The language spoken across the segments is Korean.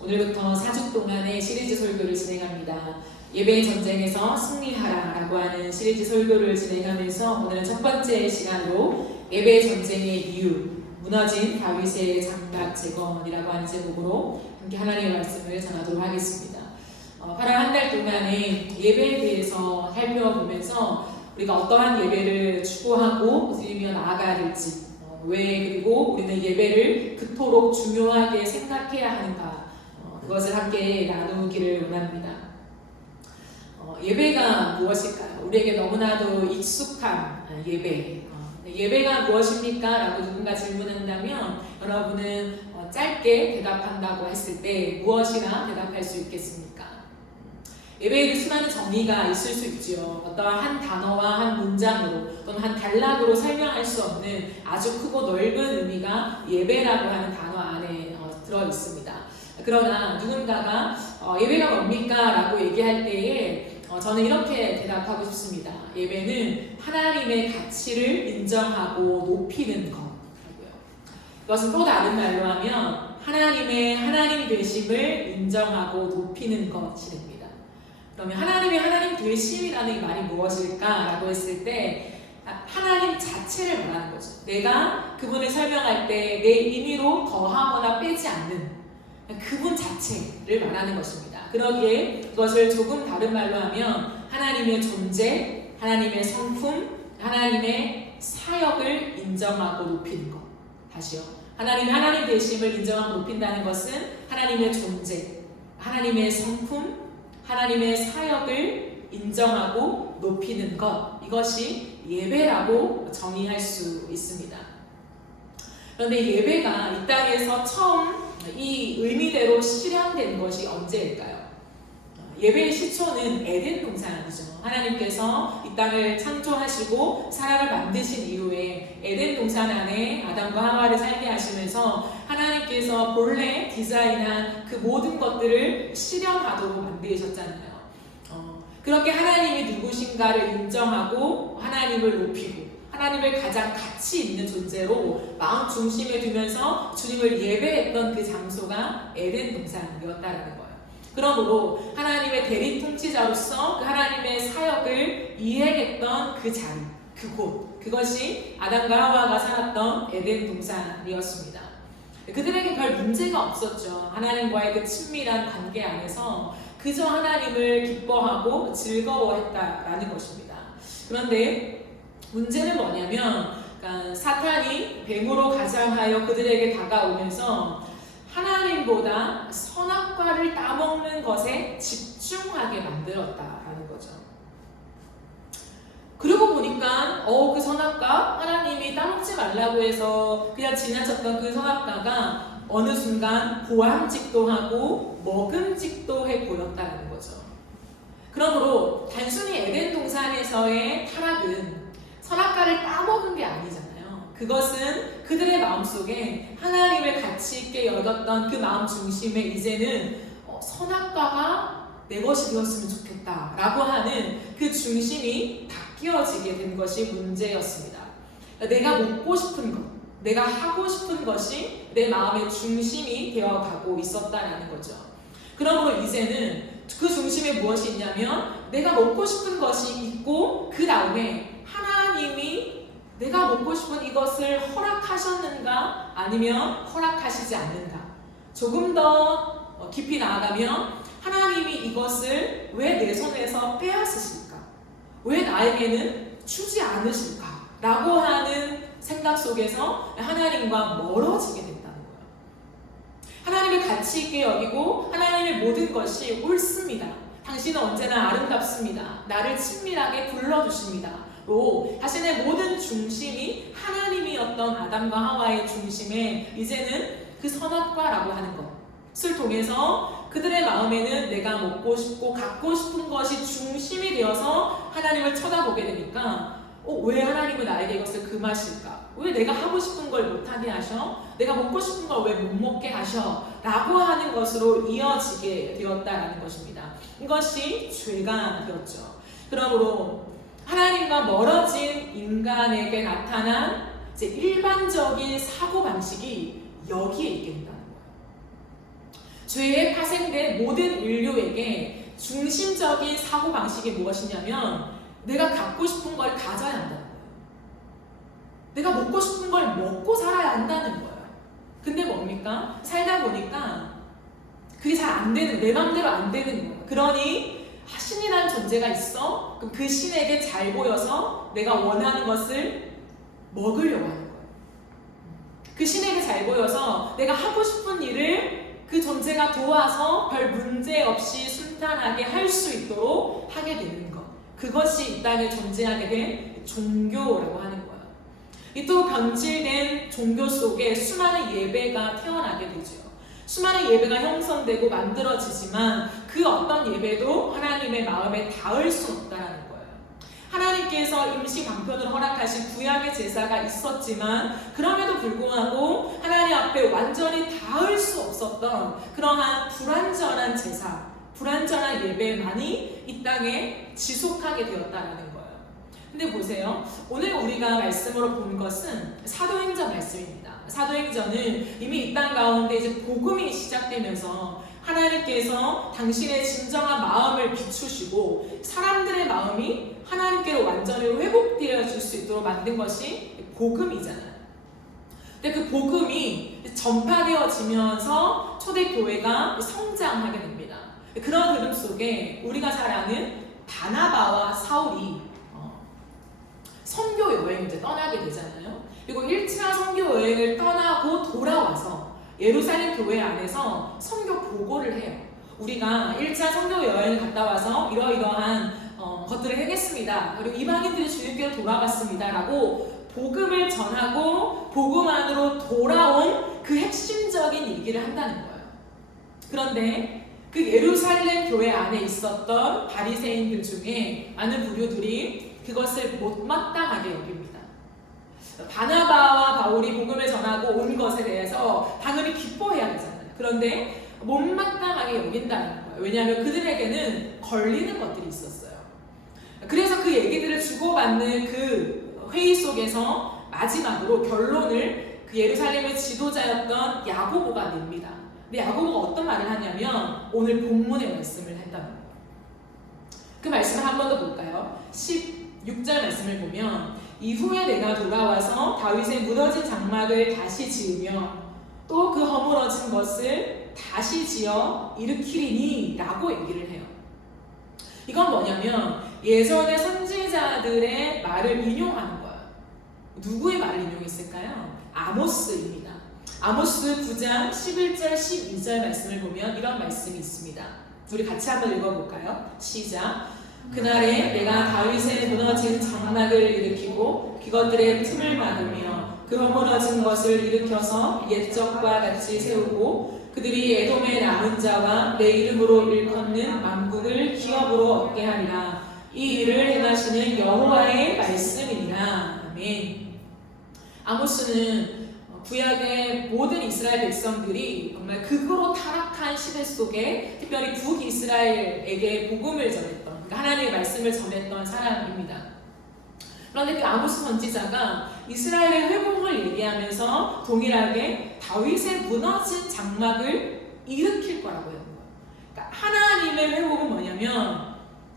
오늘부터 4주 동안의 시리즈 설교를 진행합니다. 예배의 전쟁에서 승리하라 라고 하는 시리즈 설교를 진행하면서 오늘은 첫 번째 시간으로 예배의 전쟁의 이유, 무너진 다윗의 장막 재건이라고 하는 제목으로 함께 하나님의 말씀을 전하도록 하겠습니다. 바로 한 달 동안의 예배에 대해서 살펴보면서 우리가 어떠한 예배를 추구하고 드리며 나아가야 될지, 왜 그리고 우리는 예배를 그토록 중요하게 생각해야 하는가, 그것을 함께 나누기를 원합니다. 예배가 무엇일까요? 우리에게 너무나도 익숙한 예배. 예배가 무엇입니까? 라고 누군가 질문한다면 여러분은 짧게 대답한다고 했을 때 무엇이라 대답할 수 있겠습니까? 예배에는 수많은 정의가 있을 수 있죠. 어떠한 한 단어와 한 문장으로 또는 한 단락으로 설명할 수 없는 아주 크고 넓은 의미가 예배라고 하는 단어 안에 들어 있습니다. 그러나 누군가가 예배가 뭡니까? 라고 얘기할 때에 저는 이렇게 대답하고 싶습니다. 예배는 하나님의 가치를 인정하고 높이는 것이라고요. 이것은 또 다른 말로 하면 하나님의 하나님 되심을 인정하고 높이는 것이 됩니다. 그러면 하나님의 하나님 되심이라는 이 말이 무엇일까? 라고 했을 때 하나님 자체를 말하는 거죠. 내가 그분을 설명할 때 내 임의로 더하거나 빼지 않는 그분 자체를 말하는 것입니다. 그러기에 그것을 조금 다른 말로 하면 하나님의 존재, 하나님의 성품, 하나님의 사역을 인정하고 높이는 것. 다시요. 하나님의 하나님 되심을 인정하고 높인다는 것은 하나님의 존재, 하나님의 성품, 하나님의 사역을 인정하고 높이는 것. 이것이 예배라고 정의할 수 있습니다. 그런데 예배가 이 땅에서 처음 이 의미대로 실현된 것이 언제일까요? 예배의 시초는 에덴 동산이죠. 하나님께서 이 땅을 창조하시고 사람을 만드신 이후에 에덴 동산 안에 아담과 하와를 살게 하시면서 하나님께서 본래 디자인한 그 모든 것들을 실현하도록 만드셨잖아요. 그렇게 하나님이 누구신가를 인정하고 하나님을 높이고 하나님을 가장 가치 있는 존재로 마음 중심에 두면서 주님을 예배했던 그 장소가 에덴 동산이었다는 거예요. 그러므로 하나님의 대리 통치자로서 그 하나님의 사역을 이행했던 그 자리, 그곳, 그것이 아담과 하와가 살았던 에덴 동산이었습니다. 그들에게 별 문제가 없었죠. 하나님과의 그 친밀한 관계 안에서 그저 하나님을 기뻐하고 즐거워했다라는 것입니다. 그런데 문제는 뭐냐면 그러니까 사탄이 뱀으로 가장하여 그들에게 다가오면서 하나님보다 선악과를 따먹는 것에 집중하게 만들었다라는 거죠. 그러고 보니까 그 선악과 하나님이 따먹지 말라고 해서 그냥 지나쳤던 그 선악과가 어느 순간 보암직도 하고 먹음직도 해 보였다는 거죠. 그러므로 단순히 에덴 동산에서의 타락은 선악과를 따먹은 게 아니잖아요. 그것은 그들의 마음속에 하나님을 가치 있게 여겼던 그 마음 중심에 이제는 선악과가 내 것이 되었으면 좋겠다라고 하는 그 중심이 바뀌어지게 된 것이 문제였습니다. 내가 먹고 싶은 것, 내가 하고 싶은 것이 내 마음의 중심이 되어가고 있었다라는 거죠. 그러므로 이제는 그 중심에 무엇이 있냐면 내가 먹고 싶은 것이 있고 그 다음에 하나님이 내가 먹고 싶은 이것을 허락하셨는가 아니면 허락하시지 않는가. 조금 더 깊이 나아가면 하나님이 이것을 왜 내 손에서 빼앗으실까? 왜 나에게는 주지 않으실까? 라고 하는 생각 속에서 하나님과 멀어지게 된다는 거예요. 하나님을 가치 있게 여기고 하나님의 모든 것이 옳습니다. 당신은 언제나 아름답습니다. 나를 친밀하게 불러주십니다. 로 자신의 모든 중심이 하나님이었던 아담과 하와의 중심에 이제는 그 선악과라고 하는 것을 통해서 그들의 마음에는 내가 먹고 싶고 갖고 싶은 것이 중심이 되어서 하나님을 쳐다보게 되니까 왜 하나님은 나에게 이것을 금하실까? 왜 내가 하고 싶은 걸 못하게 하셔? 내가 먹고 싶은 걸 왜 못 먹게 하셔? 라고 하는 것으로 이어지게 되었다라는 것입니다. 이것이 죄가 되었죠. 그러므로 하나님과 멀어진 인간에게 나타난 일반적인 사고방식이 여기에 있게 된다는 거예요. 죄에 파생된 모든 인류에게 중심적인 사고방식이 무엇이냐면 내가 갖고 싶은 걸 가져야 한다는 거예요. 내가 먹고 싶은 걸 먹고 살아야 한다는 거예요. 근데 뭡니까? 살다 보니까 그게 잘 안 되는, 내 맘대로 안 되는 거예요. 그러니 신이라는 존재가 있어? 그럼 그 신에게 잘 보여서 내가 원하는 것을 먹으려고 하는 거예요. 그 신에게 잘 보여서 내가 하고 싶은 일을 그 존재가 도와서 별 문제 없이 순탄하게 할 수 있도록 하게 되는 것. 그것이 이 땅에 존재하게 된 종교라고 하는 거예요. 이 또 변질된 종교 속에 수많은 예배가 태어나게 되죠. 수많은 예배가 형성되고 만들어지지만 그 어떤 예배도 하나님의 마음에 닿을 수 없다는 거예요. 하나님께서 임시 방편으로 허락하신 구약의 제사가 있었지만 그럼에도 불구하고 하나님 앞에 완전히 닿을 수 없었던 그러한 불완전한 제사, 불완전한 예배만이 이 땅에 지속하게 되었다는 거예요. 근데 보세요. 오늘 우리가 말씀으로 본 것은 사도행전 말씀입니다. 사도행전은 이미 이 땅 가운데 이제 복음이 시작되면서 하나님께서 당신의 진정한 마음을 비추시고 사람들의 마음이 하나님께로 완전히 회복되어질 수 있도록 만든 것이 복음이잖아요. 근데 그 복음이 전파되어지면서 초대교회가 성장하게 됩니다. 그런 흐름 속에 우리가 잘 아는 바나바와 사울이 선교 여행을 이제 떠나게 되잖아요. 그리고 1차 선교 여행을 떠나고 돌아와서 예루살렘 교회 안에서 선교 보고를 해요. 우리가 1차 선교 여행을 갔다 와서 이러이러한 것들을 해냈습니다. 그리고 이방인들이 주님께로 돌아갔습니다. 라고 복음을 전하고 복음 안으로 돌아온 그 핵심적인 얘기를 한다는 거예요. 그런데 그 예루살렘 교회 안에 있었던 바리새인들 중에 많은 부류들이 그것을 못마땅하게 여깁니다. 바나바와 바울이 복음을 전하고 온 것에 대해서 당연히 기뻐해야 되잖아요. 그런데 못마땅하게 여긴다는 거예요. 왜냐하면 그들에게는 걸리는 것들이 있었어요. 그래서 그 얘기들을 주고받는 그 회의 속에서 마지막으로 결론을 그 예루살렘의 지도자였던 야고보가 냅니다. 근데 야고보가 어떤 말을 하냐면 오늘 본문의 말씀을 했다는 거예요. 그 말씀을 한 번 더 볼까요? 16절 말씀을 보면 이후에 내가 돌아와서 다윗의 무너진 장막을 다시 지으며 또 그 허물어진 것을 다시 지어 일으키리니 라고 얘기를 해요. 이건 뭐냐면 예전의 선지자들의 말을 인용하는 거예요. 누구의 말을 인용했을까요? 아모스입니다. 아모스 9장 11절 12절 말씀을 보면 이런 말씀이 있습니다. 우리 같이 한번 읽어볼까요? 시작. 그날에 내가 다윗의 무너진 장막을 일으키고 그것들의 틈을 막으며 그 허물어진 것을 일으켜서 옛적과 같이 세우고 그들이 에돔의 남은 자와 내 이름으로 일컫는 만국을 기업으로 얻게 하리라. 이 일을 행하시는 여호와의 말씀이니라. 아멘. 아모스는 구약의 모든 이스라엘 백성들이 정말 극으로 타락한 시대 속에 특별히 북이스라엘에게 복음을 전했던, 그러니까 하나님의 말씀을 전했던 사람입니다. 그런데 그 아모스 선지자가 이스라엘의 회복을 얘기하면서 동일하게 다윗의 무너진 장막을 일으킬 거라고 해요. 그러니까 하나님의 회복은 뭐냐면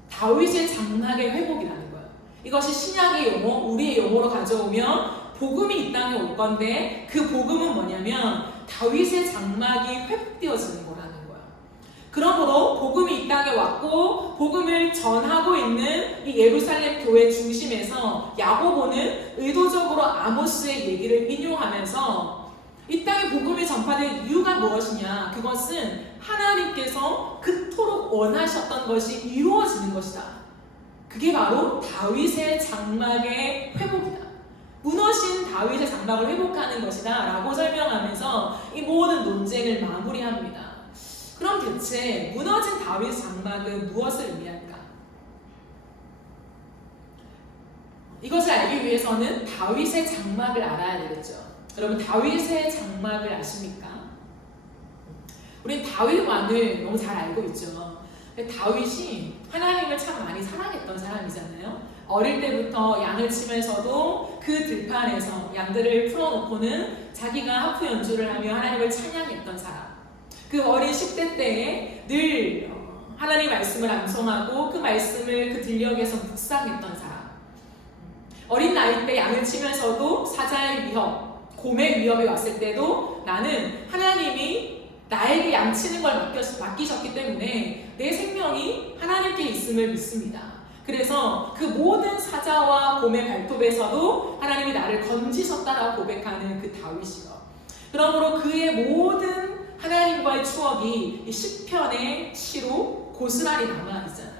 다윗의 장막의 회복이라는 거예요. 이것이 신약의 용어, 우리의 용어로 가져오면 복음이 이 땅에 올 건데 그 복음은 뭐냐면 다윗의 장막이 회복되어지는 거라는 거예요. 그러므로 복음이 이 땅에 왔고 복음을 전하고 있는 이 예루살렘 교회 중심에서 야고보는 의도적으로 아모스의 얘기를 인용하면서 이 땅에 복음이 전파된 이유가 무엇이냐? 그것은 하나님께서 그토록 원하셨던 것이 이루어지는 것이다. 그게 바로 다윗의 장막의 회복이다. 무너진 다윗의 장막을 회복하는 것이다 라고 설명하면서 이 모든 논쟁을 마무리합니다. 그럼 대체 무너진 다윗 장막은 무엇을 의미할까? 이것을 알기 위해서는 다윗의 장막을 알아야 되겠죠. 여러분 다윗의 장막을 아십니까? 우린 다윗 왕을 너무 잘 알고 있죠. 다윗이 하나님을 참 많이 사랑했던 사람이잖아요. 어릴 때부터 양을 치면서도 그 들판에서 양들을 풀어놓고는 자기가 하프 연주를 하며 하나님을 찬양했던 사람. 그 어린 10대 때에 늘 하나님 말씀을 암송하고 그 말씀을 그 들녘에서 묵상했던 사람. 어린 나이 때 양을 치면서도 사자의 위협, 곰의 위협이 왔을 때도 나는 하나님이 나에게 양치는 걸 맡기셨기 때문에 내 생명이 하나님께 있음을 믿습니다. 그래서 그 모든 사자와 곰의 발톱에서도 하나님이 나를 건지셨다라고 고백하는 그 다윗이요. 그러므로 그의 모든 하나님과의 추억이 이 시편의 시로 고스란히 남아있잖아요.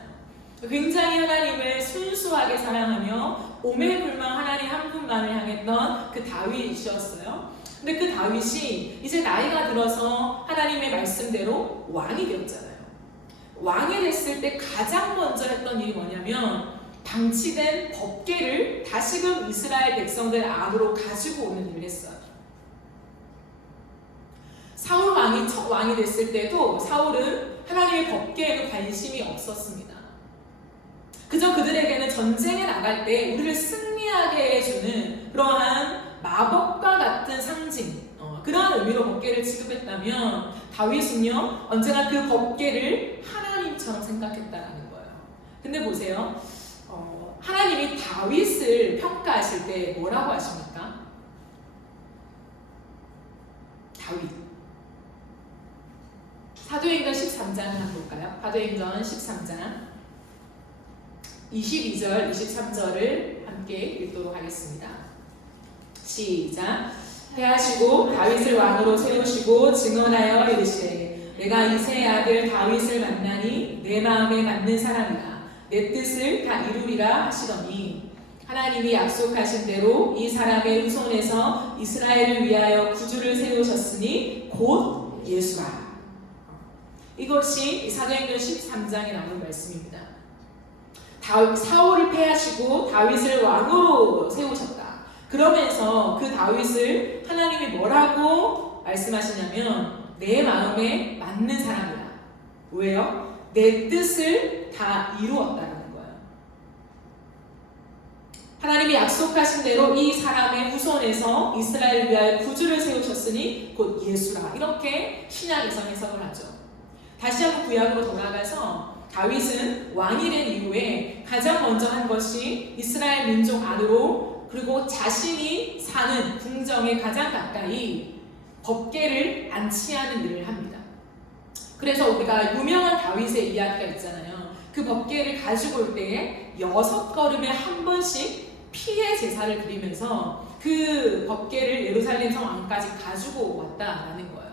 굉장히 하나님을 순수하게 사랑하며 오매불망 하나님 한 분만을 향했던 그 다윗이었어요. 근데 그 다윗이 이제 나이가 들어서 하나님의 말씀대로 왕이 되었잖아요. 왕이 됐을 때 가장 먼저 했던 일이 뭐냐면 방치된 법궤를 다시금 이스라엘 백성들 안으로 가지고 오는 일을 했어요. 사울 왕이 첫 왕이 됐을 때도 사울은 하나님의 법궤에도 관심이 없었습니다. 그저 그들에게는 전쟁에 나갈 때 우리를 승리하게 해주는 그러한 마법과 같은 상징, 그러한 의미로 법궤를 지급했다면 다윗은요 언제나 그 법궤를 하나님처럼 생각했다라는 거예요. 근데 보세요, 하나님이 다윗을 평가하실 때 뭐라고 하십니까? 다윗. 사도행전 13장을 한번 볼까요? 사도행전 13장 22절, 23절을 함께 읽도록 하겠습니다. 시작. 회하시고 다윗을 왕으로 세우시고 증언하여 이르시되 내가 이새의 아들 다윗을 만나니 내 마음에 맞는 사람이라 내 뜻을 다 이루리라 하시더니 하나님이 약속하신 대로 이 사람의 후손에서 이스라엘을 위하여 구주를 세우셨으니 곧 예수라. 이것이 사도행전 13장에 나오는 말씀입니다. 사울을 패하시고 다윗을 왕으로 세우셨다. 그러면서 그 다윗을 하나님이 뭐라고 말씀하시냐면 내 마음에 맞는 사람이다. 왜요? 내 뜻을 다 이루었다는 거예요. 하나님이 약속하신 대로 이 사람의 후손에서 이스라엘을 위하여 구주를 세우셨으니 곧 예수라. 이렇게 신약에서 해석을 하죠. 다시 한번 구약으로 돌아가서 다윗은 왕이 된 이후에 가장 먼저 한 것이 이스라엘 민족 안으로 그리고 자신이 사는 궁정에 가장 가까이 법궤를 안치하는 일을 합니다. 그래서 우리가 유명한 다윗의 이야기가 있잖아요. 그 법궤를 가지고 올 때에 6걸음에 한 번씩 피의 제사를 드리면서 그 법궤를 예루살렘 성 안까지 가지고 왔다라는 거예요.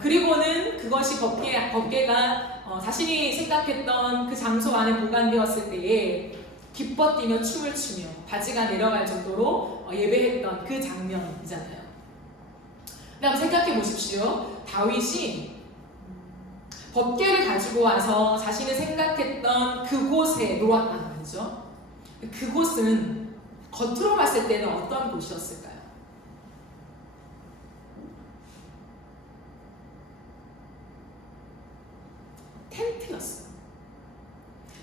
그리고는 그것이 법궤가 자신이 생각했던 그 장소 안에 보관되었을 때에 기뻐 뛰며 춤을 추며 바지가 내려갈 정도로 예배했던 그 장면이잖아요. 근데 한번 생각해 보십시오. 다윗이 법궤를 가지고 와서 자신이 생각했던 그곳에 놓았단 말이죠. 그곳은 겉으로 봤을 때는 어떤 곳이었을까요? 텐트였어요.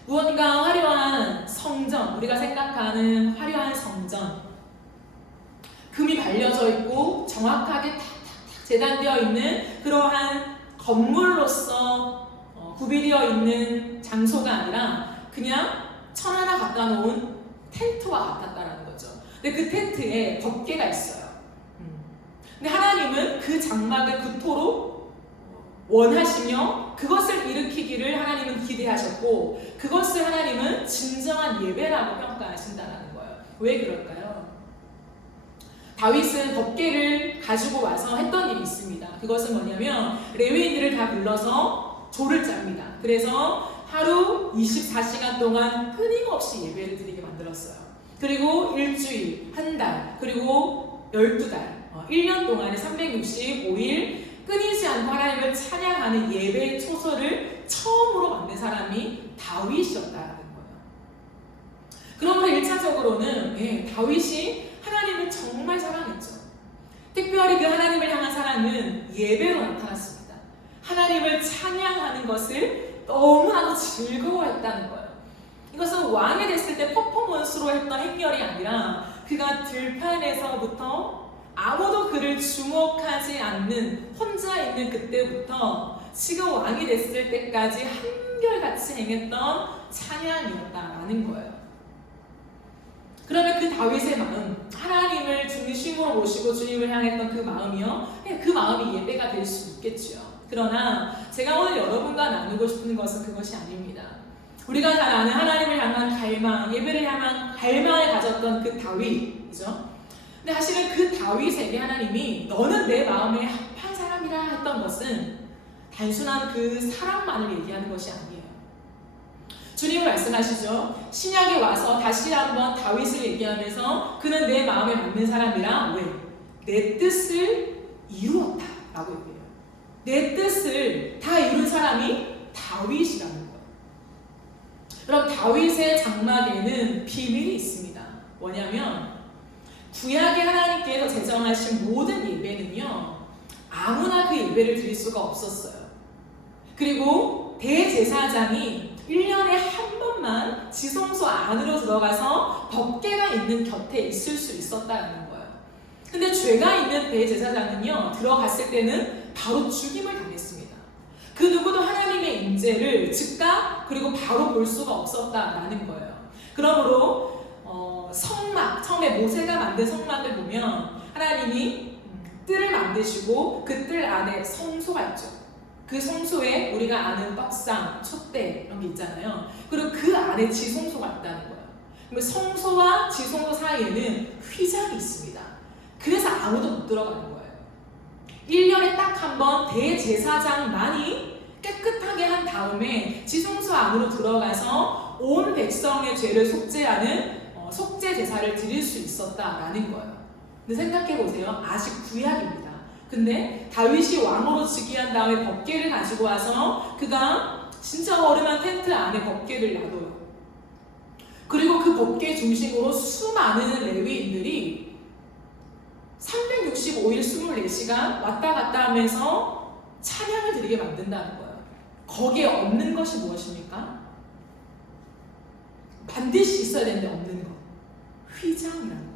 무언가 화려한 성전, 우리가 생각하는 화려한 성전, 금이 발려져 있고 정확하게 탁탁탁 재단되어 있는 그러한 건물로서 구비되어 있는 장소가 아니라 그냥 천 하나 갖다 놓은 텐트와 같았다라는 거죠. 근데 그 텐트에 법궤가 있어요. 근데 하나님은 그 장막을 그토록 원하시며 그것을 일으키기를 하나님은 기대하셨고 그것을 하나님은 진정한 예배라고 평가하신다는 거예요. 왜 그럴까요? 다윗은 법궤를 가지고 와서 했던 일이 있습니다. 그것은 뭐냐면 레위인들을 다 불러서 조를 짭니다. 그래서 하루 24시간 동안 끊임없이 예배를 드리게 만들었어요. 그리고 일주일, 한 달, 그리고 12달, 1년 동안에 365일 끊이지 않고 하나님을 찬양하는 예배의 초소를 처음으로 만든 사람이 다윗이었다는 거예요. 그러므로 1차적으로는 다윗이 하나님을 정말 사랑했죠. 특별히 그 하나님을 향한 사랑은 예배로 나타났습니다. 하나님을 찬양하는 것을 너무나도 즐거워했다는 거예요. 이것은 왕이 됐을 때 퍼포먼스로 했던 행렬이 아니라 그가 들판에서부터 아무도 그를 주목하지 않는 혼자 있는 그때부터 지금 왕이 됐을 때까지 한결같이 행했던 찬양이었다라는 거예요. 그러면 그 다윗의 마음, 하나님을 중심으로 모시고 주님을 향했던 그 마음이요, 그 마음이 예배가 될 수 있겠죠. 그러나 제가 오늘 여러분과 나누고 싶은 것은 그것이 아닙니다. 우리가 잘 아는 하나님을 향한 갈망, 예배를 향한 갈망을 가졌던 그 다윗이죠. 근데 사실은 그 다윗에게 하나님이 너는 내 마음에 합한 사람이라 했던 것은 단순한 그 사랑만을 얘기하는 것이 아니에요. 주님은 말씀하시죠. 신약에 와서 다시 한번 다윗을 얘기하면서 그는 내 마음에 맞는 사람이라. 왜? 내 뜻을 이루었다 라고 얘기해요. 내 뜻을 다 이룬 사람이 다윗이라는 거예요. 그럼 다윗의 장막에는 비밀이 있습니다. 뭐냐면 구약의 하나님께서 제정하신 모든 예배는요, 아무나 그 예배를 드릴 수가 없었어요. 그리고 대제사장이 1년에 한 번만 지성소 안으로 들어가서 법궤가 있는 곁에 있을 수 있었다는 거예요. 근데 죄가 있는 대제사장은요, 들어갔을 때는 바로 죽임을 당했습니다. 그 누구도 하나님의 임재를 즉각 그리고 바로 볼 수가 없었다라는 거예요. 그러므로 성막, 처음에 모세가 만든 성막을 보면 하나님이 뜰을 만드시고 그 뜰 안에 성소가 있죠. 그 성소에 우리가 아는 떡상, 촛대 이런 게 있잖아요. 그리고 그 안에 지성소가 있다는 거예요. 그러면 성소와 지성소 사이에는 휘장이 있습니다. 그래서 아무도 못 들어가는 거예요. 1년에 딱 한 번 대제사장만이 깨끗하게 한 다음에 지성소 안으로 들어가서 온 백성의 죄를 속죄하는 속죄 제사를 드릴 수 있었다라는 거예요. 근데 생각해 보세요. 아직 구약입니다. 근데 다윗이 왕으로 즉위한 다음에 법궤를 가지고 와서 그가 진짜 허름한 텐트 안에 법궤를 놔둬요. 그리고 그 법궤 중심으로 수많은 레위인들이 365일 24시간 왔다 갔다 하면서 찬양을 드리게 만든다는 거예요. 거기에 없는 것이 무엇입니까? 반드시 있어야 되는데 없는 것. 휘장이라는 거예요.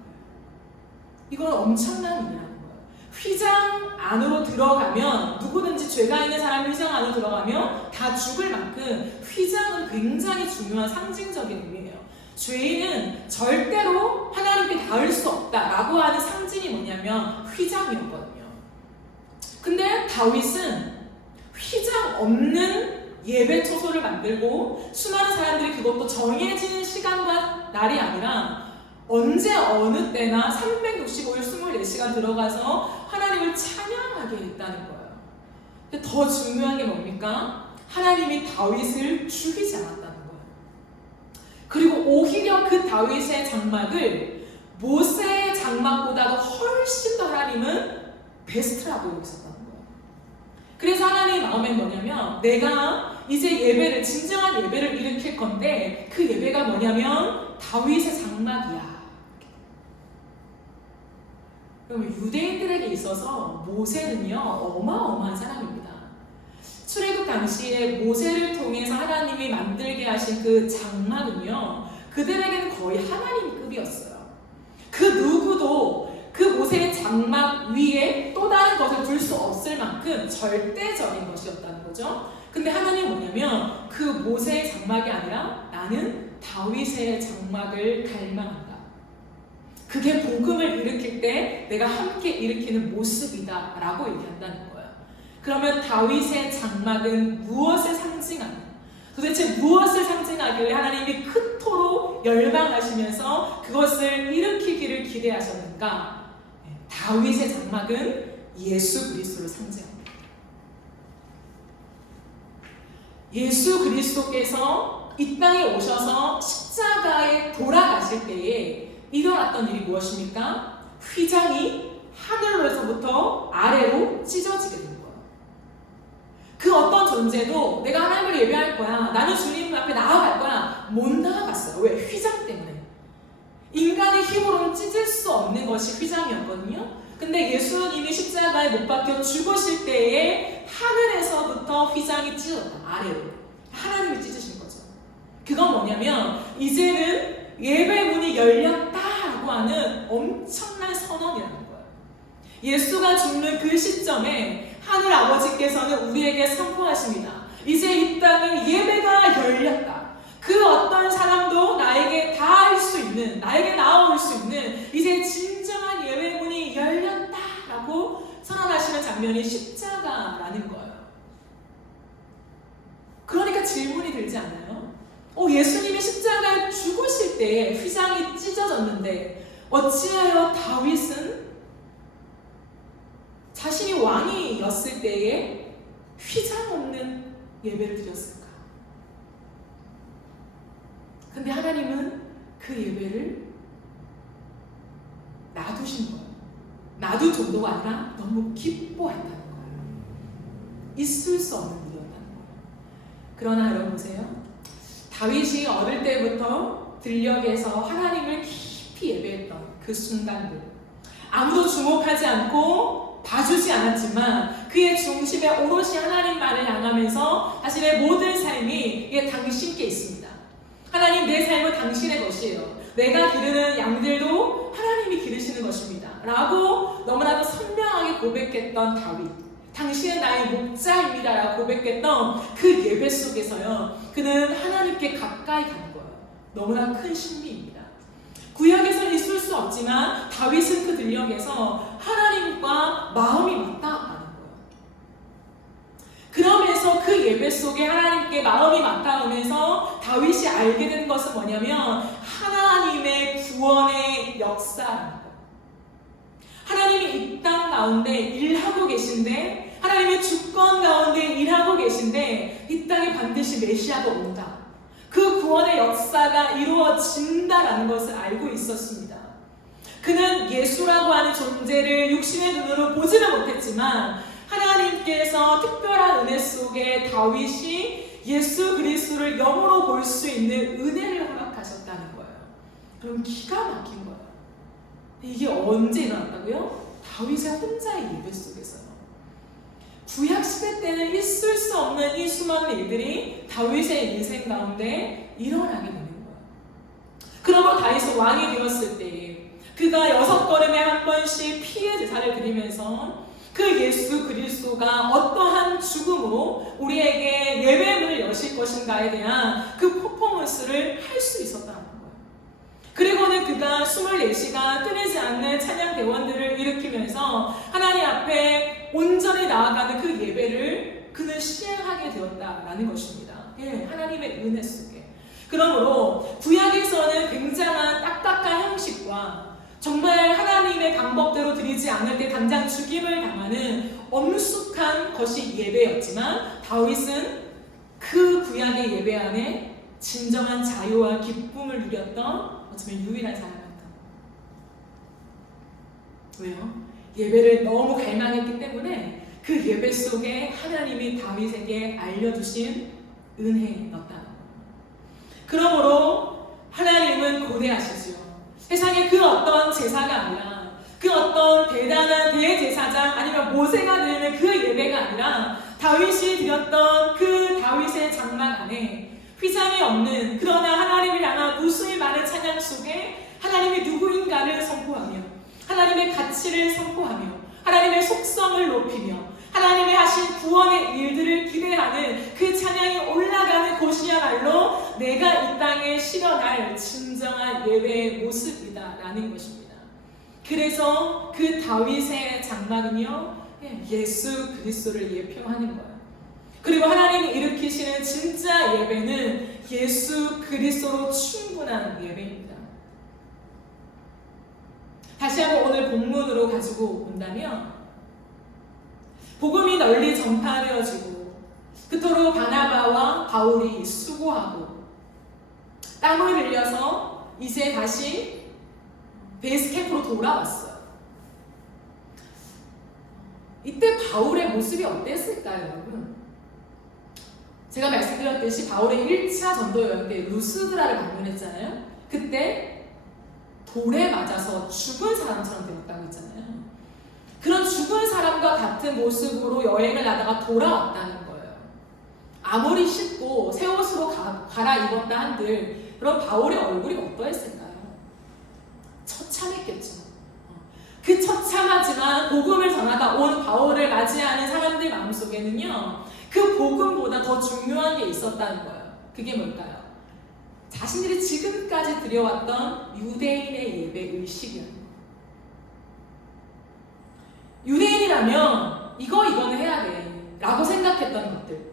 이건 엄청난 일이라는 거예요. 휘장 안으로 들어가면 누구든지 죄가 있는 사람이 휘장 안으로 들어가면 다 죽을 만큼 휘장은 굉장히 중요한 상징적인 의미예요. 죄인은 절대로 하나님께 닿을 수 없다라고 하는 상징이 뭐냐면 휘장이었거든요. 근데 다윗은 휘장 없는 예배 초소를 만들고 수많은 사람들이 그것도 정해진 시간과 날이 아니라 언제 어느 때나 365일 24시간 들어가서 하나님을 찬양하게 했다는 거예요. 근데 더 중요한 게 뭡니까? 하나님이 다윗을 죽이지 않았다는 거예요. 그리고 오히려 그 다윗의 장막을 모세의 장막보다도 훨씬 더 하나님은 베스트라고 여기셨다는 거예요. 그래서 하나님의 마음엔 뭐냐면 내가 이제 예배를, 진정한 예배를 일으킬 건데 그 예배가 뭐냐면 다윗의 장막이야. 그러면 유대인들에게 있어서 모세는요, 어마어마한 사람입니다. 출애굽 당시에 모세를 통해서 하나님이 만들게 하신 그 장막은요, 그들에게는 거의 하나님급이었어요. 그 누구도 그 모세의 장막 위에 또 다른 것을 둘 수 없을 만큼 절대적인 것이었다는 거죠. 근데 하나님은 뭐냐면 그 모세의 장막이 아니라 나는 다윗의 장막을 갈망한다. 그게 복음을 일으킬 때 내가 함께 일으키는 모습이다 라고 얘기한다는 거예요. 그러면 다윗의 장막은 무엇을 상징하냐? 도대체 무엇을 상징하길래 하나님이 그토록 열망하시면서 그것을 일으키기를 기대하셨는가? 다윗의 장막은 예수 그리스도를 상징합니다. 예수 그리스도께서 이 땅에 오셔서 십자가에 돌아가실 때에 일어났던 일이 무엇입니까? 휘장이 하늘로서부터 아래로 찢어지게 된 거예요. 그 어떤 존재도 내가 하나님을 예배할 거야, 나는 주님 앞에 나아갈 거야, 못 나아갔어요. 왜? 휘장 때문에. 인간의 힘으로는 찢을 수 없는 것이 휘장이었거든요. 근데 예수님이 십자가에 못 박혀 죽으실 때에 하늘에서부터 휘장이 찢어졌다. 아래로. 하나님이 찢으신 거죠. 그건 뭐냐면 이제는 예배 문이 열렸다라고 하는 엄청난 선언이라는 거예요. 예수가 죽는 그 시점에 하늘 아버지께서는 우리에게 선포하십니다. 이제 이 땅에 예배가 열렸다. 그 어떤 사람도 나에게 닿을 수 있는, 나에게 나아올 수 있는 이제 진정한 예배 문이 열렸다라고 선언하시는 장면이 십자가라는 거예요. 그러니까 질문이 들지 않아요? 예수님이 십자가에 죽으실 때 휘장이 찢어졌는데 어찌하여 다윗은 자신이 왕이었을 때에 휘장 없는 예배를 드렸을까? 근데 하나님은 그 예배를 놔두신 거예요. 놔둘 정도가 아니라 너무 기뻐했다는 거예요. 있을 수 없는 일이었다는 거예요. 그러나 여러분 보세요. 다윗이 어릴 때부터 들녘에서 하나님을 깊이 예배했던 그 순간들, 아무도 주목하지 않고 봐주지 않았지만 그의 중심에 오롯이 하나님만을 향하면서 자신의 모든 삶이 당신께 있습니다. 하나님, 내 삶은 당신의 것이에요. 내가 기르는 양들도 하나님이 기르시는 것입니다 라고 너무나도 선명하게 고백했던 다윗, 당신은 나의 목자입니다 라고 고백했던 그 예배 속에서요, 그는 하나님께 가까이 가는 거예요. 너무나 큰 신비입니다. 구약에서는 있을 수 없지만 다윗은 그 들녘에서 하나님과 마음이 맞닿아가는 거예요. 그러면서 그 예배 속에 하나님께 마음이 맞닿으면서 다윗이 알게 된 것은 뭐냐면 하나님의 구원의 역사라는 거예요. 하나님이 이 땅 가운데 일하고 계신데, 하나님의 주권 가운데 일하고 계신데 이 땅에 반드시 메시아가 온다. 그 구원의 역사가 이루어진다라는 것을 알고 있었습니다. 그는 예수라고 하는 존재를 육신의 눈으로 보지는 못했지만 하나님께서 특별한 은혜 속에 다윗이 예수 그리스도를 영으로 볼 수 있는 은혜를 허락하셨다는 거예요. 그럼 기가 막힌 거예요. 이게 언제 일어났다고요? 다윗의 혼자의 예배 속에서요. 구약시대 때는 있을 수 없는 이 수많은 일들이 다윗의 인생 가운데 일어나게 되는 거예요. 그러므로 다윗이 왕이 되었을 때 그가 6걸음에 한 번씩 피의 제사를 드리면서 그 예수 그리스도가 어떠한 죽음으로 우리에게 예배문을 여실 것인가에 대한 그 퍼포먼스를 할 수 있었다는 거예요. 그리고는 그가 24시간 끊이지 않는 찬양 대원들을 일으키면서 하나님 앞에 온전히 나아가는 그 예배를 그는 시행하게 되었다라는 것입니다. 하나님의 은혜 속에. 그러므로 구약에서는 굉장한 딱딱한 형식과 정말 하나님의 방법대로 드리지 않을 때 당장 죽임을 당하는 엄숙한 것이 예배였지만 다윗은 그 구약의 예배 안에 진정한 자유와 기쁨을 누렸던 어쩌면 유일한 사람이었다. 왜요? 예배를 너무 갈망했기 때문에 그 예배 속에 하나님이 다윗에게 알려주신 은혜였다는 거예요. 그러므로 하나님은 고대하시죠. 세상에 그 어떤 제사가 아니라, 그 어떤 대단한 대제사장 아니면 모세가 드리는 그 예배가 아니라 다윗이 드렸던 그 다윗의 장막 안에 휘장이 없는, 그러나 하나님을 향한 무수히 많은 찬양 속에 하나님이 누구인가를 선포하며 하나님의 가치를 선포하며 하나님의 속성을 높이며 하나님의 하신 구원의 일들을 기대하는 그 찬양이 올라가는 곳이야말로 내가 이 땅에 실현할 진정한 예배의 모습이다라는 것입니다. 그래서 그 다윗의 장막은요, 예수 그리스도를 예표하는 거예요. 그리고 하나님이 일으키시는 진짜 예배는 예수 그리스도로 충분한 예배입니다. 다시 한번 오늘 본문으로 가지고 온다면, 복음이 널리 전파되어지고 그토록 바나바와 바울이 수고하고 땀을 흘려서 이제 다시 베이스 캠프로 돌아왔어요. 이때 바울의 모습이 어땠을까요, 여러분? 제가 말씀드렸듯이 바울의 1차 전도 여행 때 루스드라를 방문했잖아요. 그때 돌에 맞아서 죽은 사람처럼 되었다고 했잖아요. 그런 죽은 사람과 같은 모습으로 여행을 하다가 돌아왔다는 거예요. 아무리 씻고 새 옷으로 갈아입었다 한들 그럼 바울의 얼굴이 어떠했을까요? 처참했겠죠. 그 그 처참하지만 복음을 전하다 온 바울을 맞이하는 사람들 마음속에는요, 그 복음보다 더 중요한 게 있었다는 거예요. 그게 뭘까요? 자신들이 지금까지 드려왔던 유대인의 예배 의식이었는 거예요. 유대인이라면 이거는 해야 돼 라고 생각했던 것들,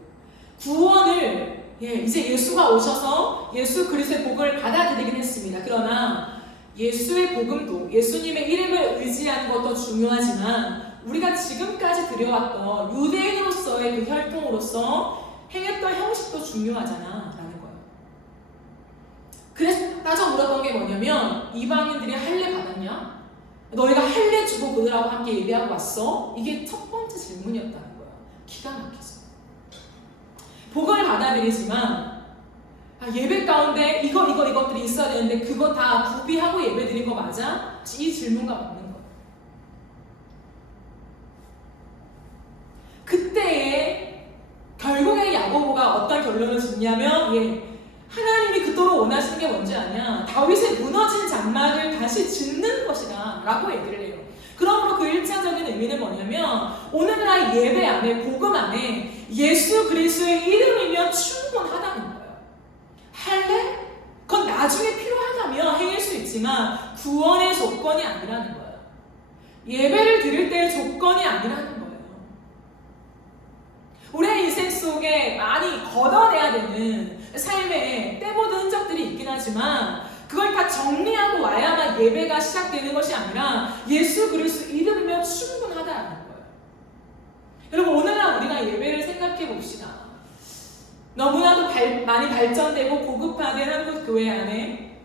구원을 이제 예수가 오셔서 예수 그리스도의 복음을 받아들이긴 했습니다. 그러나 예수의 복음도, 예수님의 이름을 의지하는 것도 중요하지만 우리가 지금까지 드려왔던 유대인으로서의 그 혈통으로서 행했던 형식도 중요하잖아 라는 거예요. 그래서 따져 물었던 게 뭐냐면, 이방인들이 할례 받았냐? 너희가 할례 주고 그들하고 함께 예배하고 왔어? 이게 첫 번째 질문이었다는 거예요. 기가 막히죠. 복음을 받아들이지만 예배 가운데 이것들이 있어야 되는데 그거 다 구비하고 예배 드린 거 맞아? 이 질문과 맞는 거예요. 그때에 결국에 야고보가 어떤 결론을 짓냐면, 하나님이 그토록 원하시는 게 뭔지 아냐? 다윗의 무너진 장막을 다시 짓는 것이다 라고 얘기를 해요. 그러므로 그 1차적인 의미는 뭐냐면, 오늘날 예배 안에, 복음 안에 예수 그리스도의 이름이면 충분하다는 거예요. 할례? 그건 나중에 필요하다면 행할 수 있지만 구원의 조건이 아니라는 거예요. 예배를 드릴 때의 조건이 아니라는 거예요. 우리의 인생 속에 많이 걷어내야 되는 삶에 떼보던 흔적들이 있긴 하지만 그걸 다 정리하고 와야만 예배가 시작되는 것이 아니라 예수 그리스도 이름이면 충분하다는 거예요. 여러분, 오늘날 우리가 예배를 생각해 봅시다. 너무나도 많이 발전되고 고급화된 한국 교회 안에,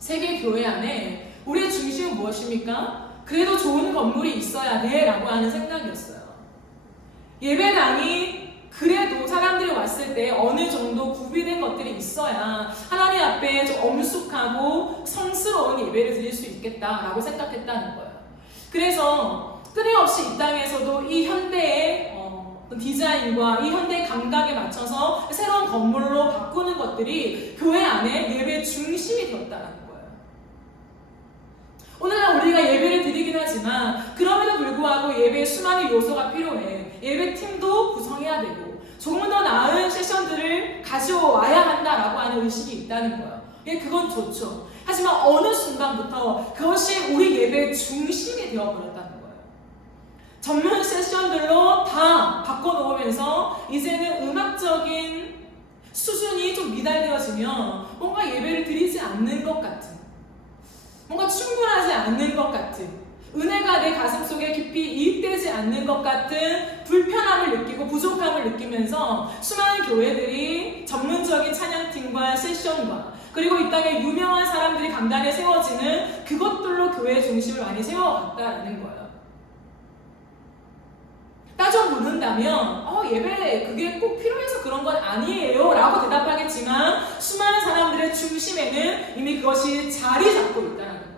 세계 교회 안에 우리의 중심은 무엇입니까? 그래도 좋은 건물이 있어야 돼 라고 하는 생각이었어요. 예배당이 그래도 사람들이 왔을 때 어느 정도 구비된 것들이 있어야 하나님 앞에 좀 엄숙하고 성스러운 예배를 드릴 수 있겠다라고 생각했다는 거예요. 그래서 끊임없이 이 땅에서도 이 현대의 디자인과 이 현대의 감각에 맞춰서 새로운 건물로 바꾸는 것들이 교회 안에 예배의 중심이 되었다는 거예요. 오늘날 우리가 예배를 드리긴 하지만 그럼에도 불구하고 예배에 수많은 요소가 필요해. 예배팀도 구성해야 되고 조금 더 나은 세션들을 가져와야 한다라고 하는 의식이 있다는 거예요. 그건 좋죠. 하지만 어느 순간부터 그것이 우리 예배의 중심이 되어버렸다는 거예요. 전문 세션들로 다 바꿔놓으면서 이제는 음악적인 수준이 좀 미달되어지면 뭔가 예배를 드리지 않는 것 같은, 뭔가 충분하지 않는 것 같은, 은혜가 내 가슴 속에 깊이 이입되지 않는 것 같은 불편함을 느끼고 부족함을 느끼면서 수많은 교회들이 전문적인 찬양팀과 세션과 그리고 이 땅에 유명한 사람들이 강단에 세워지는 그것들로 교회의 중심을 많이 세워갔다는 거예요. 따져 묻는다면 예배 그게 꼭 필요해서 그런 건 아니에요 라고 대답하겠지만 수많은 사람들의 중심에는 이미 그것이 자리 잡고 있다는 거예요.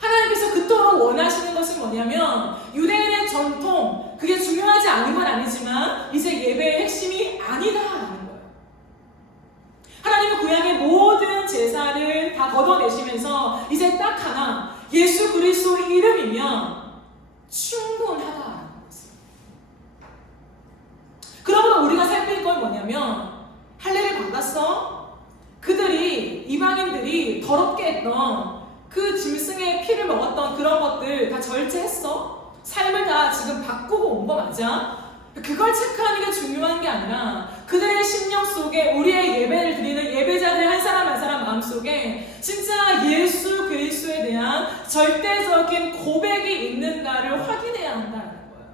하나님께서 그토록 원하시는 것은 뭐냐면, 유대인의 전통, 그게 중요하지 않은 건 아니지만 이제 예배의 핵심이 아니다라는 거예요. 하나님은 구약의 모든 제사를 다 걷어내시면서 이제 딱 하나, 예수 그리스도의 이름이면 충분하다라는 것이에요. 그러므로 우리가 살필 건 뭐냐면, 할례를 받았어? 그들이, 이방인들이 더럽게 했던 그 짐승의 피를 먹었던 그런 것들 다 절제했어? 삶을 다 지금 바꾸고 온 거 맞아? 그걸 체크하는 게 중요한 게 아니라 그들의 심령 속에 우리의 예배를 드리는 예배자들 한 사람 한 사람 마음속에 진짜 예수 그리스도에 대한 절대적인 고백이 있는가를 확인해야 한다는 거예요.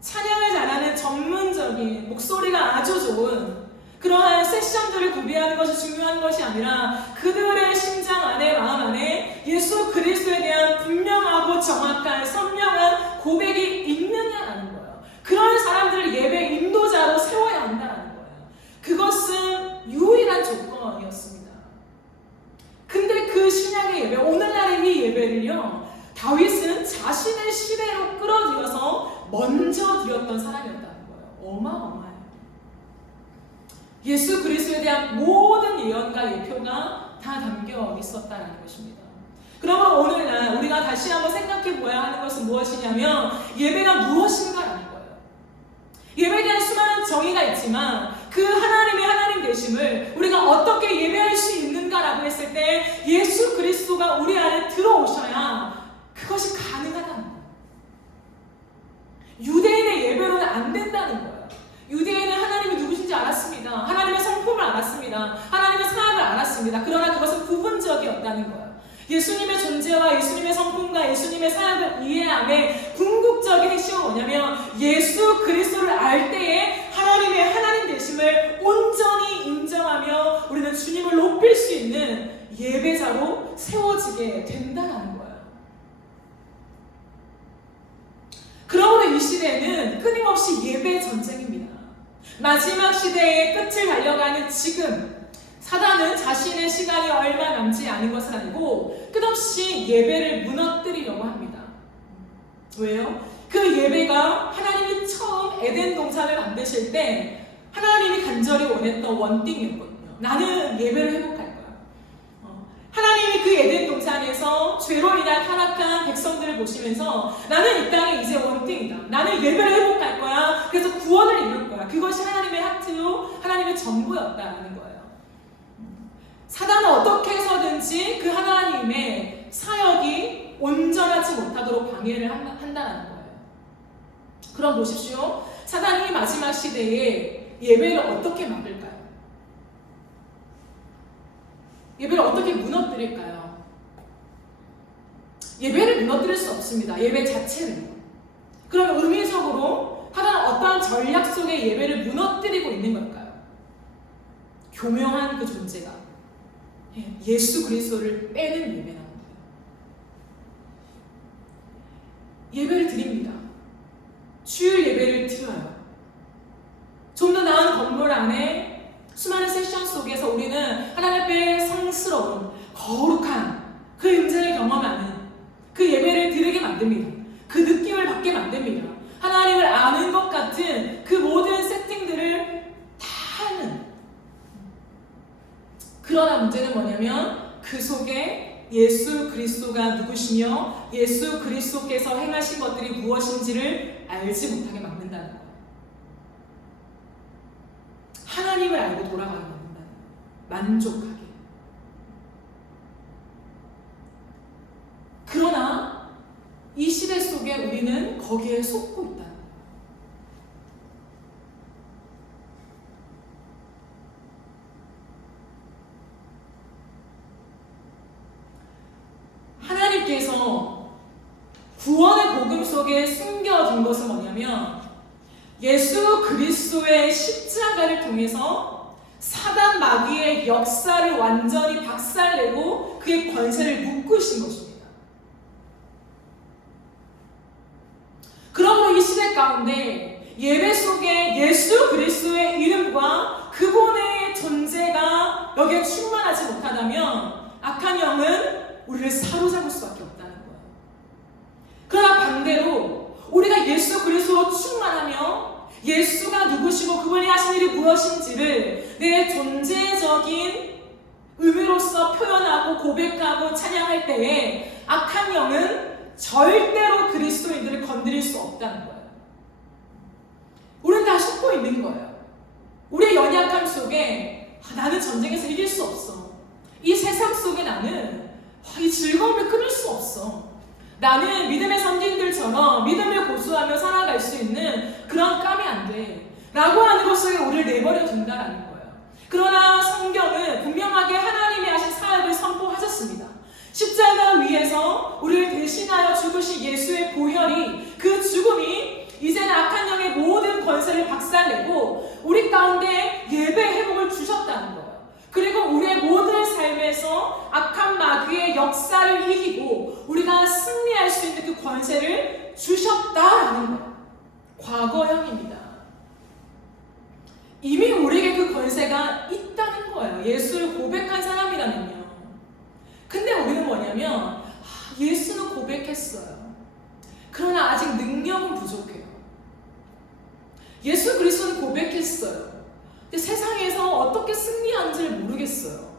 찬양을 잘하는 전문적인 목소리가 아주 좋은 그러한 세션들을 구비하는 것이 중요한 것이 아니라 그들의 심장 안에, 마음 안에 예수 그리스도에 대한 분명하고 정확한 선명한 고백이 있느냐라는 거예요. 그런 사람들을 예배 인도자로 세워야 한다는 거예요. 그것은 유일한 조건이었습니다. 근데 그 신약의 예배, 오늘날의 이 예배를요, 다윗은 자신의 시대로 끌어들여서 먼저 드렸던 사람이었다는 거예요. 어마어마해요. 예수 그리스도에 대한 모든 예언과 예표가 다 담겨 있었다는 것입니다. 그러면 오늘날 우리가 다시 한번 생각해 보아야 하는 것은 무엇이냐면 예배가 무엇인가라는 거예요. 예배에 대한 수많은 정의가 있지만 그 하나님의 하나님 되심을 우리가 어떻게 예배할 수 있는가라고 했을 때 예수 그리스도가 우리 안에 들어오셔야 그것이 가능하다는 거예요. 유대인의 예배로는 안 된다는 거예요. 유대인은 하나님이 누구신지 알았습니다. 하나님의 성품을 알았습니다. 하나님의 사역을 알았습니다. 그러나 그것은 부분적이었다는 거예요. 예수님의 존재와 예수님의 성품과 예수님의 사역을 이해함에 궁극적인 핵심은 뭐냐면 예수 그리스도를 알 때에 하나님의 하나님 되심을 온전히 인정하며 우리는 주님을 높일 수 있는 예배자로 세워지게 된다는 거예요. 그러므로 이 시대는 끊임없이 예배 전쟁입니다. 마지막 시대의 끝을 달려가는 지금 사단은 자신의 시간이 얼마 남지 않은 것을 알고 끝없이 예배를 무너뜨리려고 합니다. 왜요? 그 예배가 하나님이 처음 에덴 동산을 만드실 때 하나님이 간절히 원했던 원띵이었거든요. 나는 예배를 회복할 거야. 하나님이 그 에덴 동산에서 죄로 인한 타락한 백성들을 보시면서 나는 이 땅에 이제 원띵이다. 나는 예배를 회복할 거야. 그래서 구원을 이룰 거야. 그것이 하나님의 하트요, 하나님의 전부였다는 거예요. 사단은 어떻게 해서든지 그 하나님의 사역이 온전하지 못하도록 방해를 한다는 거예요. 그럼 보십시오. 사단이 마지막 시대에 예배를 어떻게 막을까요? 예배를 어떻게 무너뜨릴까요? 예배를 무너뜨릴 수 없습니다. 예배 자체를. 그럼 의미적으로 사단은 어떠한 전략 속에 예배를 무너뜨리고 있는 걸까요? 교묘한 그 존재가 예수 그리스도를 빼는 예배라는 거예요. 예배를 드립니다. 주일 예배를 드려요. 좀 더 나은 건물 안에 수많은 세션 속에서 우리는 하나님 앞에 성스러운 거룩한 그 임재를 경험하는 그 예배를 드리게 만듭니다. 그 느낌을 받게 만듭니다. 하나님을 아는 것 같은 그 모든 세팅들을 다 하는. 그러나 문제는 뭐냐면 그 속에 예수 그리스도가 누구시며 예수 그리스도께서 행하신 것들이 무엇인지를 알지 못하게 막는다는 거예요. 하나님을 알고 돌아가게 만든다는 거예요. 만족하게. 그러나 이 시대 속에 우리는 거기에 속고 있다는 거예요. 하나님께서 구원의 복음 속에 숨겨둔 것은 뭐냐면 예수 그리스도의 십자가를 통해서 사단 마귀의 역사를 완전히 박살내고 그의 권세를 묶으신 것입니다. 그러므로 이 시대 가운데 예배 속에 예수 그리스도의 이름과 그분의 존재가 여기에 충만하지 못하다면 악한 영은 우리를 사로잡을 수밖에 없다는 거예요. 그러나 반대로 우리가 예수 그리스도로 충만하며 예수가 누구시고 그분이 하신 일이 무엇인지를 내 존재적인 의미로서 표현하고 고백하고 찬양할 때에 악한 영은 절대로 그리스도인들을 건드릴 수 없다는 거예요. 우리는 다 속고 있는 거예요. 우리의 연약함 속에 나는 전쟁에서 이길 수 없어. 이 세상 속에 나는 이 즐거움을 끊을 수 없어. 나는 믿음의 선진들처럼 믿음을 고수하며 살아갈 수 있는 그런 깜이 안 돼. 라고 하는 것 속에 우리를 내버려 둔다라는 거예요. 그러나 성경은 분명하게 하나님이 하신 사역을 선포하셨습니다. 십자가 위에서 우리를 대신하여 죽으신 예수의 보혈이 그 죽음이 이제는 악한 영의 모든 권세를 박살내고 우리 가운데 예배 회복을 주셨다는 거예요. 그리고 우리의 모든 삶에서 악한 마귀의 역사를 이기고 우리가 승리할 수 있는 그 권세를 주셨다라는 거예요. 과거형입니다. 이미 우리에게 그 권세가 있다는 거예요. 예수를 고백한 사람이라면요. 근데 우리는 뭐냐면 예수는 고백했어요. 그러나 아직 능력은 부족해요. 예수 그리스도는 고백했어요. 근데 세상에서 어떻게 승리하는지를 모르겠어요.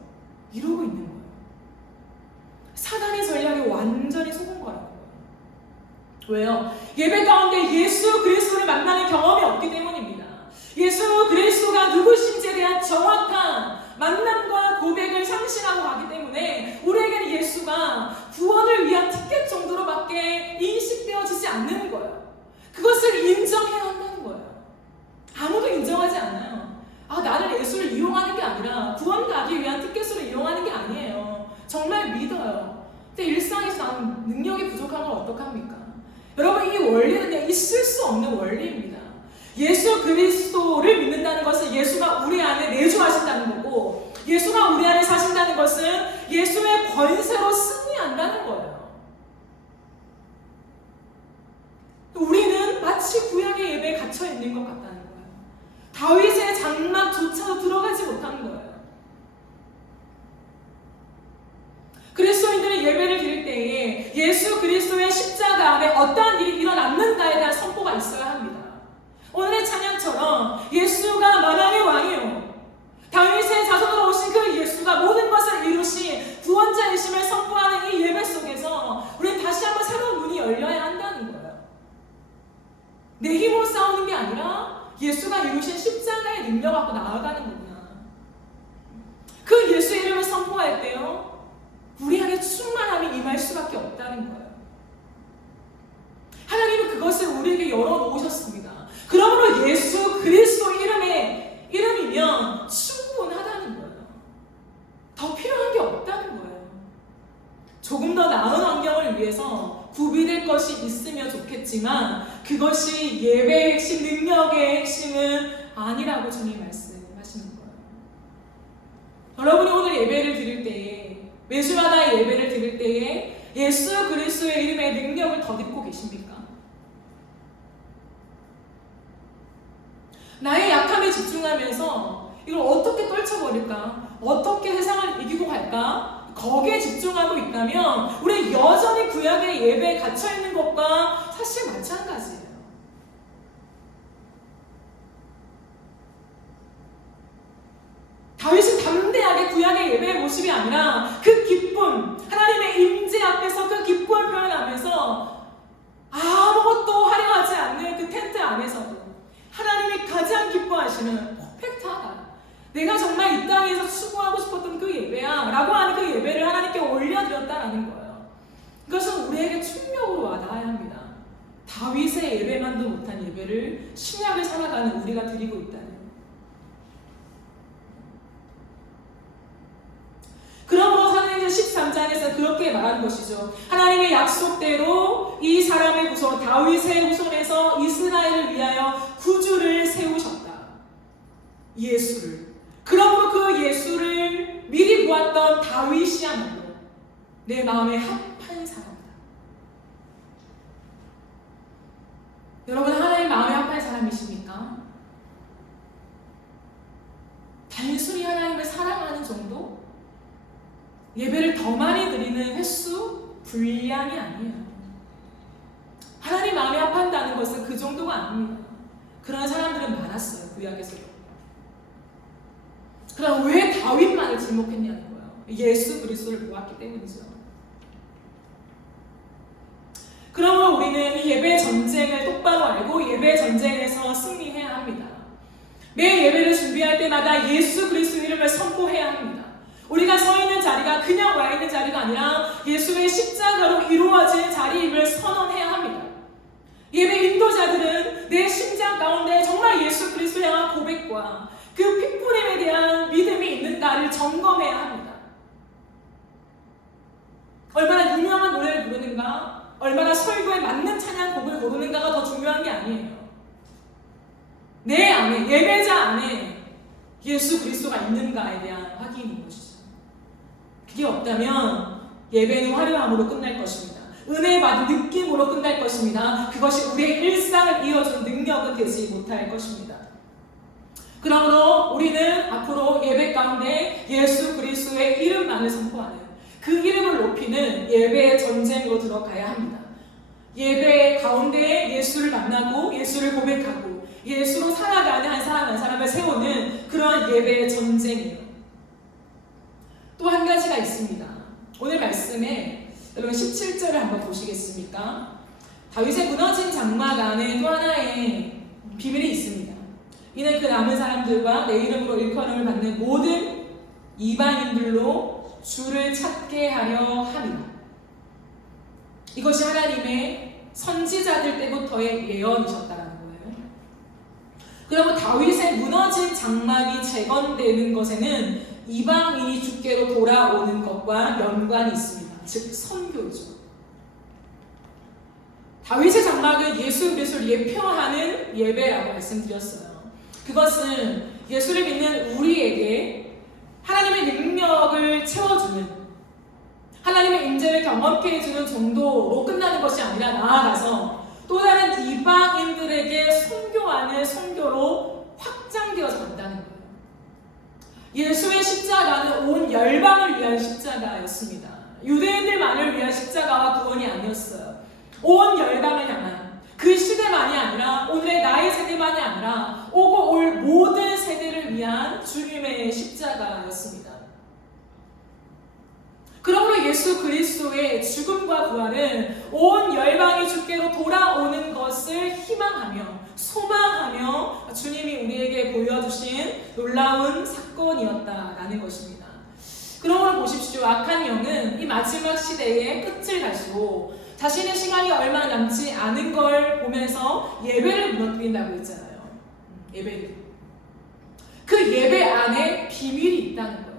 이러고 있는 거예요. 사단의 전략에 완전히 속은 거라는 거예요. 왜요? 예배 가운데 예수 그리스도를 만나는 경험이 없기 때문입니다. 예수 그리스도가 누구신지에 대한 정확한 만남과 고백을 상실하고 가기 때문에 우리에게는 예수가 구원을 위한 티켓 정도로밖에 인식되어지지 않는 거예요. 그것을 인정해야 한다는 거예요. 아무도 인정하지 않아요. 나는 예수를 이용하는 게 아니라 구원 가기 위한 티켓으로 이용하는 게 아니에요. 정말 믿어요. 근데 일상에서 나는 능력이 부족한 걸 어떡합니까? 여러분, 이 원리는 있을 수 없는 원리입니다. 예수 그리스도를 믿는다는 것은 예수가 우리 안에 내주하신다는 거고, 예수가 우리 안에 사신다는 것은 예수의 권세로 승리한다는 거예요. 우리는 마치 구약의 예배에 갇혀 있는 것 같다는 거예요. 다윗의 장막조차도 들어가지 못한 거예요. 그리스도인들은 예배를 드릴 때에 예수 그리스도의 십자가 안에 어떠한 일이 일어났는가에 대한 선포가 있어야 합니다. 오늘의 찬양처럼 예수가 만왕의 왕이요, 다윗의 자손으로 오신 그 예수가 모든 것을 이루신 구원자이심을 선포하는 이 예배 속에서 우리는 다시 한번 새로운 눈이 열려야 한다는 거예요. 내 힘으로 싸우는 게 아니라 예수가 이루신 십자가의 능력 갖고 나아가는 거구나. 그 예수의 이름을 선포할 때요, 우리 안에 충만함이 임할 수밖에 없다는 거예요. 하나님은 그것을 우리에게 열어놓으셨습니다. 그러므로 예수 그리스도 이름이면 충분하다는 거예요. 더 필요한 게 없다는 거예요. 조금 더 나은 환경을 위해서 구비될 것이 있으면 좋겠지만 그것이 예배의 핵심, 능력의 핵심은 아니라고 주님 말씀하시는 거예요. 여러분이 오늘 예배를 드릴 때에, 매주마다 예배를 드릴 때에 예수 그리스도의 이름의 능력을 덧입고 계십니까? 나의 약함에 집중하면서 이걸 어떻게 떨쳐버릴까? 어떻게 세상을 이기고 갈까? 거기에 집중하고 있다면 우리 여전히 구약의 예배에 갇혀있는 것과 사실 마찬가지예요. 다윗은 담대하게 구약의 예배의 모습이 아니라 그 기쁨, 하나님의 임재 앞에서 그 기쁨을 표현하면서 아무것도 화려하지 않는 그 텐트 안에서도 하나님이 가장 기뻐하시는 퍼펙트하다, 내가 정말 이 땅에서 추구하고 싶었던 그 예배야 라고 하는 그 예배를 하나님께 올려드렸다라는 거예요. 이것은 우리에게 충격으로 와닿아야 합니다. 다윗의 예배만도 못한 예배를 신약을 살아가는 우리가 드리고 있다는. 그러므로 사도행전 13장에서 그렇게 말하는 것이죠. 하나님의 약속대로 이 사람의 후손 다윗의 후손에서 이스라엘을 위하여 구주를 세우셨다. 예수를. 그러므로 그 예수를 미리 보았던 다윗이야말로 내 마음에 합한 사람이다. 여러분, 하나님 마음에 합한 사람이십니까? 단순히 하나님을 사랑하는 정도? 예배를 더 많이 드리는 횟수, 분량이 아니에요. 하나님 마음에 합한다는 것은 그 정도가 아닙니다. 그런 사람들은 많았어요, 구약에서도. 그럼 왜 다윗만을 지목했냐는 거예요. 예수 그리스도를 보았기 때문이죠. 그러므로 우리는 이 예배 전쟁을 똑바로 알고 예배 전쟁에서 승리해야 합니다. 매 예배를 준비할 때마다 예수 그리스도 이름을 선포해야 합니다. 우리가 서 있는 자리가 그냥 와 있는 자리가 아니라 예수의 십자가로 이루어진 자리임을 선언해야 합니다. 예배 인도자들은 내 심장 가운데 정말 예수 그리스도에 향한 고백과 그 핏부림에 대한 믿음이 있는가를 점검해야 합니다. 얼마나 유명한 노래를 부르는가, 얼마나 설교에 맞는 찬양곡을 고르는가가 더 중요한 게 아니에요. 내 안에, 예배자 안에 예수 그리스도가 있는가에 대한 확인인 것이죠. 그게 없다면 예배는 화려함으로 끝날 것입니다. 은혜 받은 느낌으로 끝날 것입니다. 그것이 우리의 일상을 이어준 능력은 되지 못할 것입니다. 그러므로 우리는 앞으로 예배 가운데 예수 그리스도의 이름만을 선포하는, 그 이름을 높이는 예배의 전쟁으로 들어가야 합니다. 예배 가운데 예수를 만나고 예수를 고백하고 예수로 살아가는 한 사람 한 사람을 세우는 그러한 예배의 전쟁이에요. 또 한 가지 있습니다. 오늘 말씀에 여러분 17절을 한번 보시겠습니까? 다윗의 무너진 장막 안에 또 하나의 비밀이 있습니다. 이는 그 남은 사람들과 내 이름으로 일컬음을 받는 모든 이방인들로 주를 찾게 하려 함이라. 이것이 하나님의 선지자들 때부터의 예언이셨다라는 거예요. 그러면 다윗의 무너진 장막이 재건되는 것에는 이방인이 주께로 돌아오는 것과 연관이 있습니다. 즉 선교죠. 다윗의 장막은 예수 그리스도를 예표하는 예배라고 말씀드렸어요. 그것은 예수를 믿는 우리에게 하나님의 능력을 채워주는, 하나님의 임재를 경험케 해주는 정도로 끝나는 것이 아니라 나아가서 또 다른 이방인들에게 선교하는 선교로 확장되어서 간다는 거예요. 예수의 십자가는 온 열방을 위한 십자가였습니다. 유대인들만을 위한 십자가와 구원이 아니었어요. 온 열방을 향한, 그 시대만이 아니라 오늘의 나의 세대만이 아니라 오고 올 모든 세대를 위한 주님의 십자가였습니다. 그러므로 예수 그리스도의 죽음과 부활은 온 열방이 주께로 돌아오는 것을 희망하며 소망하며 주님이 우리에게 보여주신 놀라운 사건이었다라는 것입니다. 그러므로 보십시오. 악한 영은 이 마지막 시대의 끝을 가지고 자신의 시간이 얼마 남지 않은 걸 보면서 예배를 무너뜨린다고 했잖아요. 예배를. 그 예배 안에 비밀이 있다는 거예요.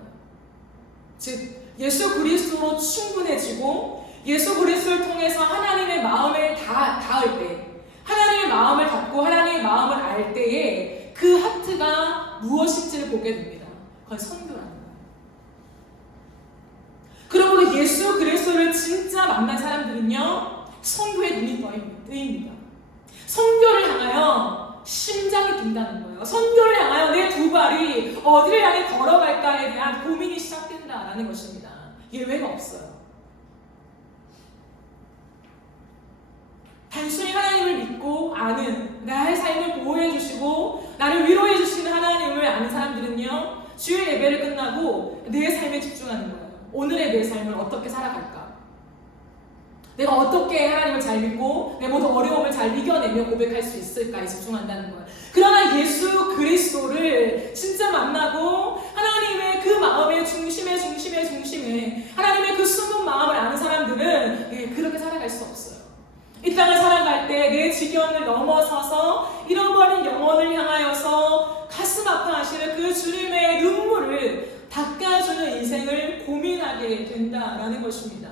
즉 예수 그리스도로 충분해지고 예수 그리스도를 통해서 하나님의 마음을 닿을 때, 하나님의 마음을 닫고 하나님의 마음을 알 때에 그 하트가 무엇인지를 보게 됩니다. 그건 선교라는 거예요. 그러므로 예수 그리스도를 진짜 만난 사람들은요, 선교에 눈이 뜨입니다. 선교를 향하여 심장이 뛴다는 거예요. 선교를 향하여 내 두 발이 어디를 향해 걸어갈까에 대한 고민이 시작된다라는 것입니다. 예외가 없어요. 단순히 하나님을 믿고 아는, 나의 삶을 보호해 주시고 나를 위로해 주시는 하나님을 아는 사람들은요, 주일 예배를 끝나고 내 삶에 집중하는 거예요. 오늘의 내 삶을 어떻게 살아갈까? 내가 어떻게 하나님을 잘 믿고 내 모든 어려움을 잘 이겨내며 고백할 수 있을까에 집중한다는 거예요. 그러나 예수 그리스도를 진짜 만나고 하나님의 그 마음의 중심에 하나님의 그 숨은 마음을 아는 사람들은 그렇게 살아갈 수 없어요. 이 땅을 살아갈 때 내 지경을 넘어서서 잃어버린 영혼을 향하여서 가슴 아파하시는 그 주님의 눈물을 닦아주는 인생을 고민하게 된다라는 것입니다.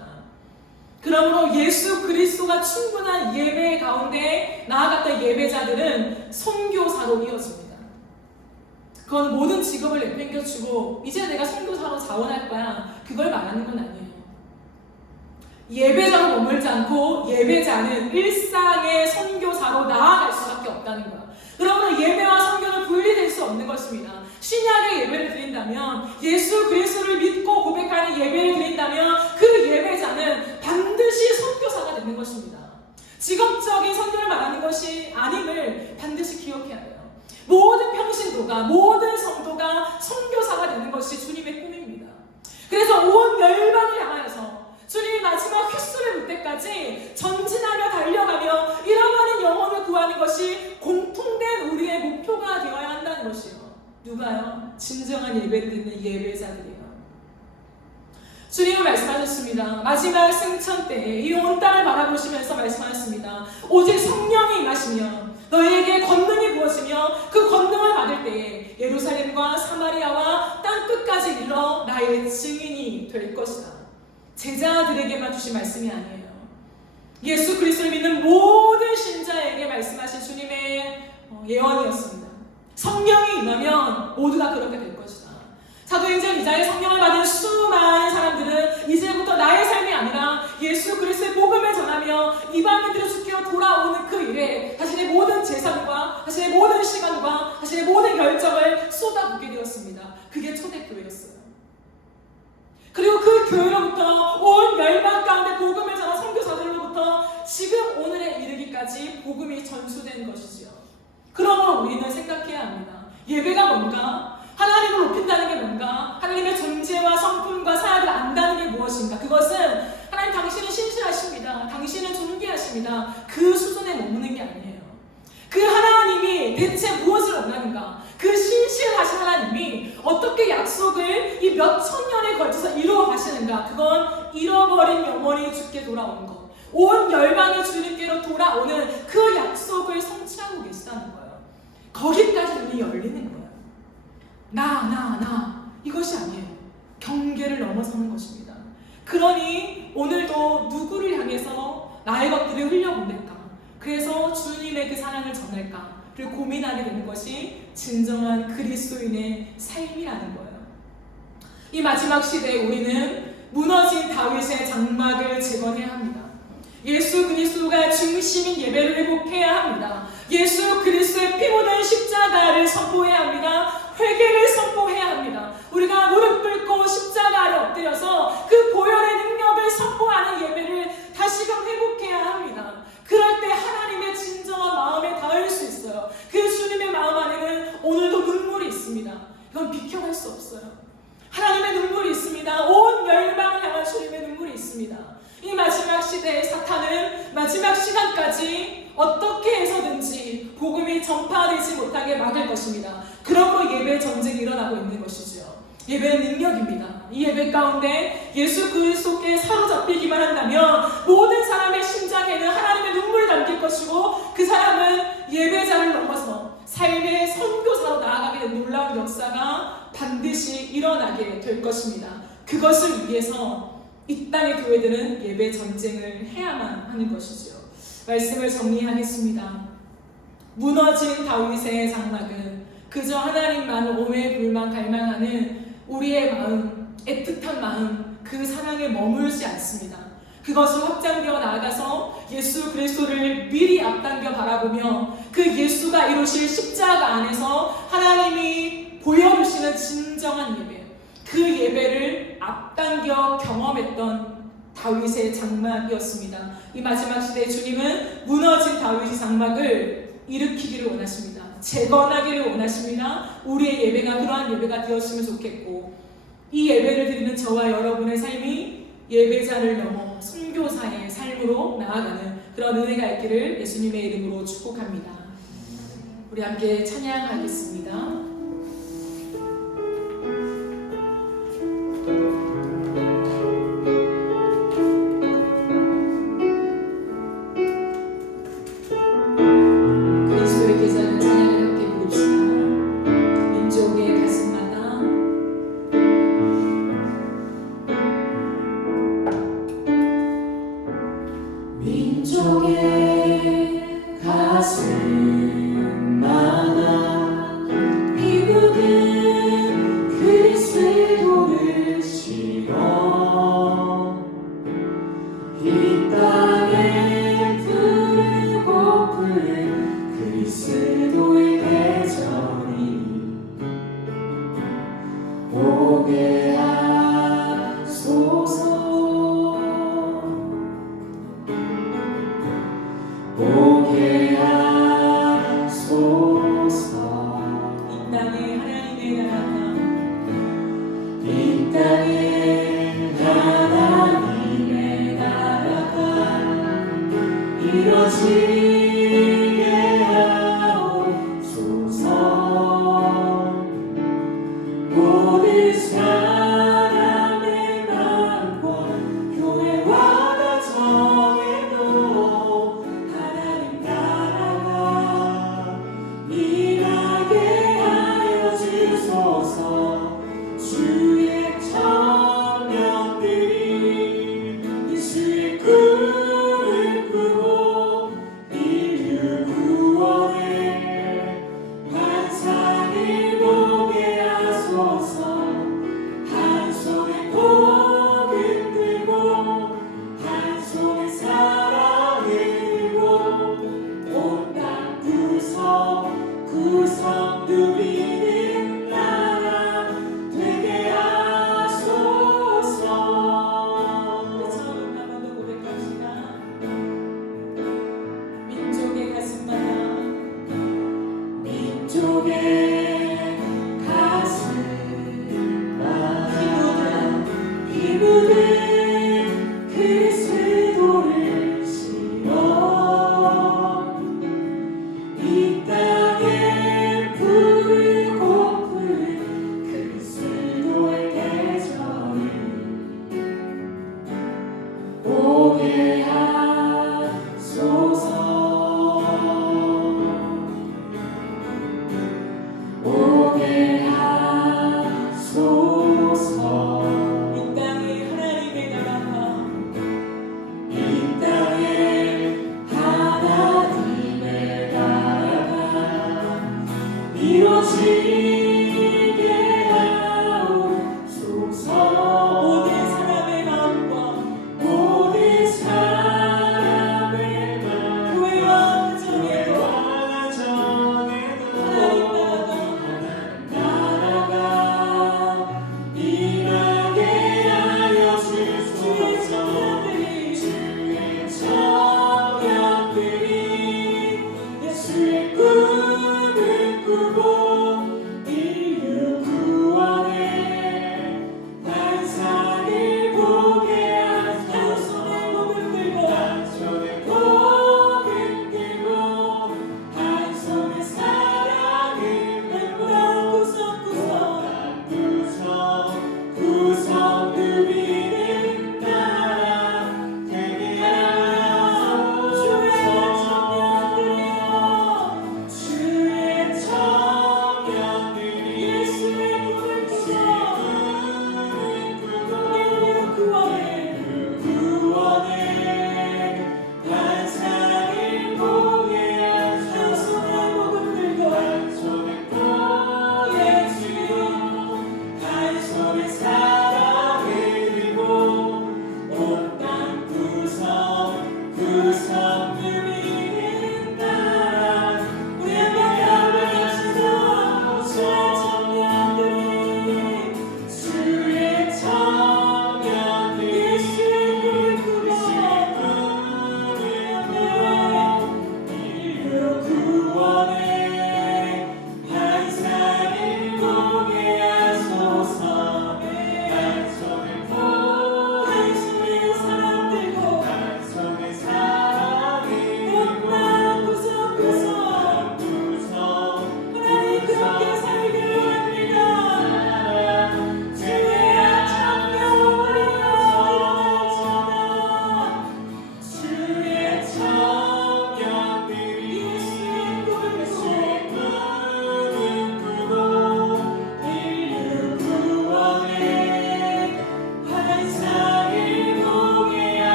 그러므로 예수 그리스도가 충분한 예배 가운데 나아갔던 예배자들은 선교사로 이어집니다. 그건 모든 직업을 내팽겨치고 이제 내가 선교사로 자원할 거야, 그걸 말하는 건 아니에요. 예배자로 머물지 않고 예배자는 일상의 선교사로 나아갈 수밖에 없다는 거야. 그러므로 예배와 선교는 분리될 수 없는 것입니다. 신약의 예배를 드린다면, 예수 그리스도를 믿고 고백하는 예배를 드린다면 그 예배자는 반드시 선교사가 되는 것입니다. 직업적인 선교를 말하는 것이 아님을 반드시 기억해야 돼요. 모든 평신도가, 모든 성도가 선교사가 되는 것이 주님의 꿈입니다. 그래서 온 열방을 향하여서 주님이 마지막 휘슬을 불 때까지 전진하며 달려가며 잃어가는 영혼을 구하는 것이 공통된 우리의 목표가 되어야 한다는 것이요. 누가요? 진정한 예배를 듣는 예배자들이에요. 주님은 말씀하셨습니다. 마지막 승천 때에 이 온 땅을 바라보시면서 말씀하셨습니다. 오직 성령이 임하시면 너희에게 권능이 부어지며 그 권능을 받을 때에 예루살렘과 사마리아와 땅 끝까지 이르러 나의 증인이 될 것이다. 제자들에게만 주신 말씀이 아니에요. 예수 그리스도를 믿는 모든 신자에게 말씀하신 주님의 예언이었습니다. 성령이 임하면 모두가 그렇게 될 것이다. 사도행전 2장에 성령을 받은 수많은 사람들은 이제부터 나의 삶이 아니라 예수 그리스도의 복음을 전하며 이방인들을 주께로 돌아오는 그 일에 자신의 모든 재산과 자신의 모든 시간과 자신의 모든 열정을 쏟아붓게 되었습니다. 그게 초대교회였어요. 그리고 그 교회로부터 온 열방 가운데 복음을 전한 선교사들로부터 지금 오늘에 이르기까지 복음이 전수된 것이지요. 그러므로 우리는 생각해야 합니다. 예배가 뭔가? 하나님을 높인다는 게 뭔가? 하나님의 존재와 성품과 사역을 안다는 게 하십니다. 그 수준에 머무는 게 아니에요. 그 하나님이 대체 무엇을 원하는가? 그 신실하신 하나님이 어떻게 약속을 이 몇천 년에 걸쳐서 이루어 가시는가? 그건 잃어버린 영혼이 주께 돌아오는 것, 온 열방이 주님께로 돌아오는 그 약속을 성취하고 계시다는 거예요. 거기까지 눈이 열리는 거예요. 나 이것이 아니에요. 경계를 넘어서는 것입니다. 그러니 오늘도 누구를 향해서 나의 것들을 흘려보낼까? 그래서 주님의 그 사랑을 전할까를 고민하게 되는 것이 진정한 그리스도인의 삶이라는 거예요. 이 마지막 시대에 우리는 무너진 다윗의 장막을 재건해야 합니다. 예수 그리스도가 중심인 예배를 회복해야 합니다. 예수 그리스도의 피 묻은 십자가를 선포해야 합니다. 회개를 선포해야 합니다. 우리가 무릎 꿇고 십자가 아래 엎드려서 그 보혈의 능력을 선포하는 예배를 다시금 회복해야 합니다. 그럴 때 하나님의 진정한 마음에 닿을 수 있어요. 그 주님의 마음 안에는 오늘도 눈물이 있습니다. 이건 비켜갈 수 없어요. 하나님의 눈물이 있습니다. 온 열방을 향한 주님의 눈물이 있습니다. 이 마지막 시대에 사탄은 마지막 시간까지 어떻게 해서든지 복음이 전파되지 못하게 막을 것입니다. 그러므로 예배 전쟁이 일어나고 있는 것이죠. 예배는 능력입니다. 이 예배 가운데 예수 그리스도께 사로잡히기만 한다면 모든 사람의 심장에는 하나님의 눈물이 담길 것이고 그 사람은 예배자를 넘어서 삶의 선교사로 나아가게 된 놀라운 역사가 반드시 일어나게 될 것입니다. 그것을 위해서 이 땅의 교회들은 예배 전쟁을 해야만 하는 것이죠. 말씀을 정리하겠습니다. 무너진 다윗의 장막은 그저 하나님만 오매불만 갈망하는 우리의 마음, 애틋한 마음, 그 사랑에 머물지 않습니다. 그것을 확장되어 나아가서 예수 그리스도를 미리 앞당겨 바라보며 그 예수가 이루실 십자가 안에서 하나님이 보여주시는 진정한 예배, 그 예배를 앞당겨 경험했던 다윗의 장막이었습니다. 이 마지막 시대에 주님은 무너진 다윗의 장막을 일으키기를 원하십니다. 재건하기를 원하십니다. 우리의 예배가 그러한 예배가 되었으면 좋겠고, 이 예배를 드리는 저와 여러분의 삶이 예배자를 넘어 선교사의 삶으로 나아가는 그런 은혜가 있기를 예수님의 이름으로 축복합니다. 우리 함께 찬양하겠습니다. 모든 삶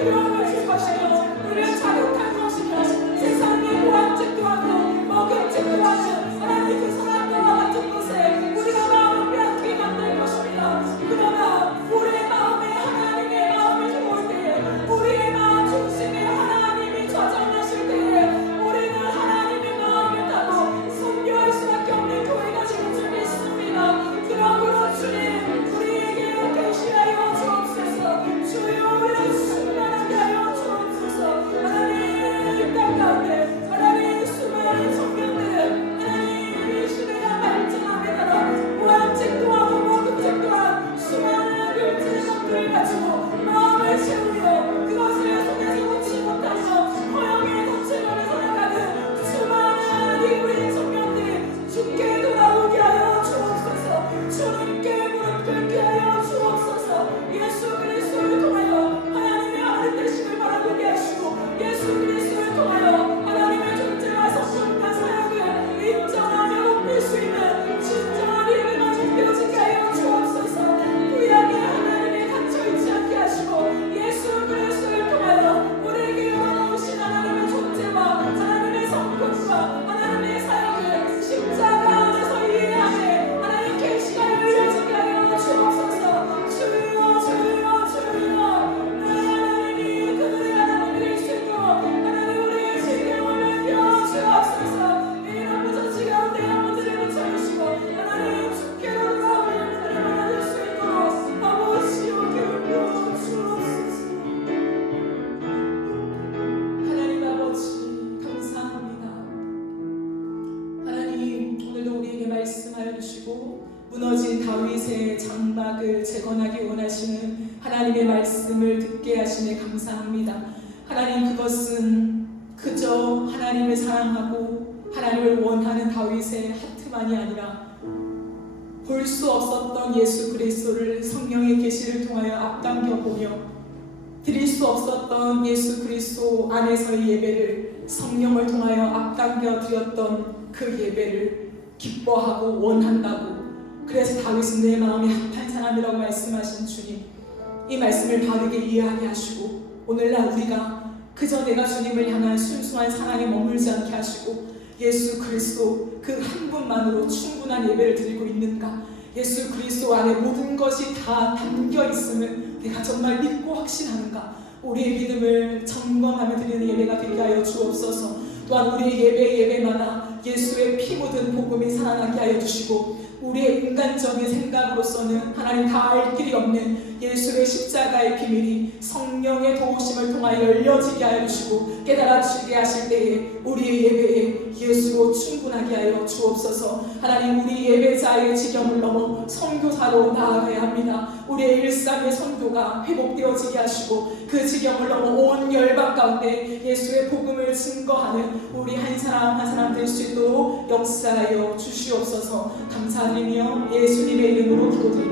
두려움을 줄 것이며 우리를 자극할 것이며 세상의 보암직도 하고 먹음직도 하는 하나님 그 사람들과 같은 곳에 우리가 마음을 빼앗기게 만들 것입니다. 그러나 우리의 마음에 하나님의 마음을 들어올 때에 우리의 마음 중심에 하나님이 좌정하실 때에 우리는 하나님의 마음을 따고 선교할 수밖에 없는 교회가 지금 좀 있습니다. 그러므로 주님 우리에게 계시하여 주옵소서. 주여 우리를 충만하게 하여 주옵소서. 하나님 땅 가운데 하나님 수많은 청년들 하나님 이 시대가 발전함에 따라 무함책도 하고 먹음책도 한 수많은 물질의 것들을 가지고 마음을 채우며 그것을 속에서 놓지 못하며 허영의 덫을 살아가는 수많은 이 우리 청년들이 주께 돌아오게 하여 주옵소서. 주님께 무릎 꿇게 하여 주옵소서. 예수 그리스도를 통하여 하나님의 아름다심을 바라보게 하시고 예수 그리스도를 통하여 하나님의 존재와 성품과 사역을 인정하며 높일 수 있는 진정한 예배가 높여지게 하여 주옵소서. 구약의 하나님에 갇혀있지 않게 하시고 예수 그리스도를 통하여 우리에게 열어놓으신 하나님의 존재와 하나님의 성품과 하나님의 사역을 십자가 안에서 이해하게 하나님 계시가 열려지게 하여 주옵소서. 주여 주여 주여 내 하나님이 그들의 하나님이 될 수 있도록 하나님 우리의 지경을 넓혀 주옵소서. 이런 부처치 가운데 영혼들을 붙여주시고 하나님 주께로 돌아오는 영혼들을 만날 수 있도록 아버지여 기울여 주옵소서. 하나님 아버지 감사합니다. 하나님 오늘도 우리에게 말씀하여 주시고 무너진 다윗의 장막을 재건하기 원하시는 하나님의 말씀을 듣게 하시네 감사합니다. 하나님 그것은 그저 하나님을 사랑하고 하나님을 원하는 다윗의 하트만이 아니라 볼 수 없었던 예수 그리스도를 성령의 계시를 통하여 앞당겨 보며 드릴 수 없었던 예수 그리스도 안에서의 예배를 성령을 통하여 앞당겨 드렸던 그 예배를 기뻐하고 원한다고. 그래서 다윗은 내 마음이 핫한 사람이라고 말씀하신 주님, 이 말씀을 바르게 이해하게 하시고 오늘날 우리가 그저 내가 주님을 향한 순수한 사랑에 머물지 않게 하시고 예수 그리스도 그 한 분만으로 충분한 예배를 드리고 있는가, 예수 그리스도 안에 모든 것이 다 담겨 있음을 내가 정말 믿고 확신하는가, 우리의 믿음을 점검하며 드리는 예배가 되게 하여 주옵소서. 또한 우리의 예배마다 예수의 피 묻은 복음이 살아나게 하여 주시고 우리의 인간적인 생각으로서는 하나님 다 알 길이 없는 예수의 십자가의 비밀이 성령의 도우심을 통하여 열려지게 하여 주시고 깨달아지게 하실 때에 우리의 예배에 예수로 충분하게 하여 주옵소서. 하나님 우리 예배자의 지경을 넘어 선교사로 나아가야 합니다. 우리의 일상의 선교가 회복되어지게 하시고 그 지경을 넘어 온 열방 가운데 예수의 복음을 증거하는 우리 한 사람 한 사람 될 수 있도록 역사하여 주시옵소서. 감사드리며 예수님의 이름으로 기도드립니다.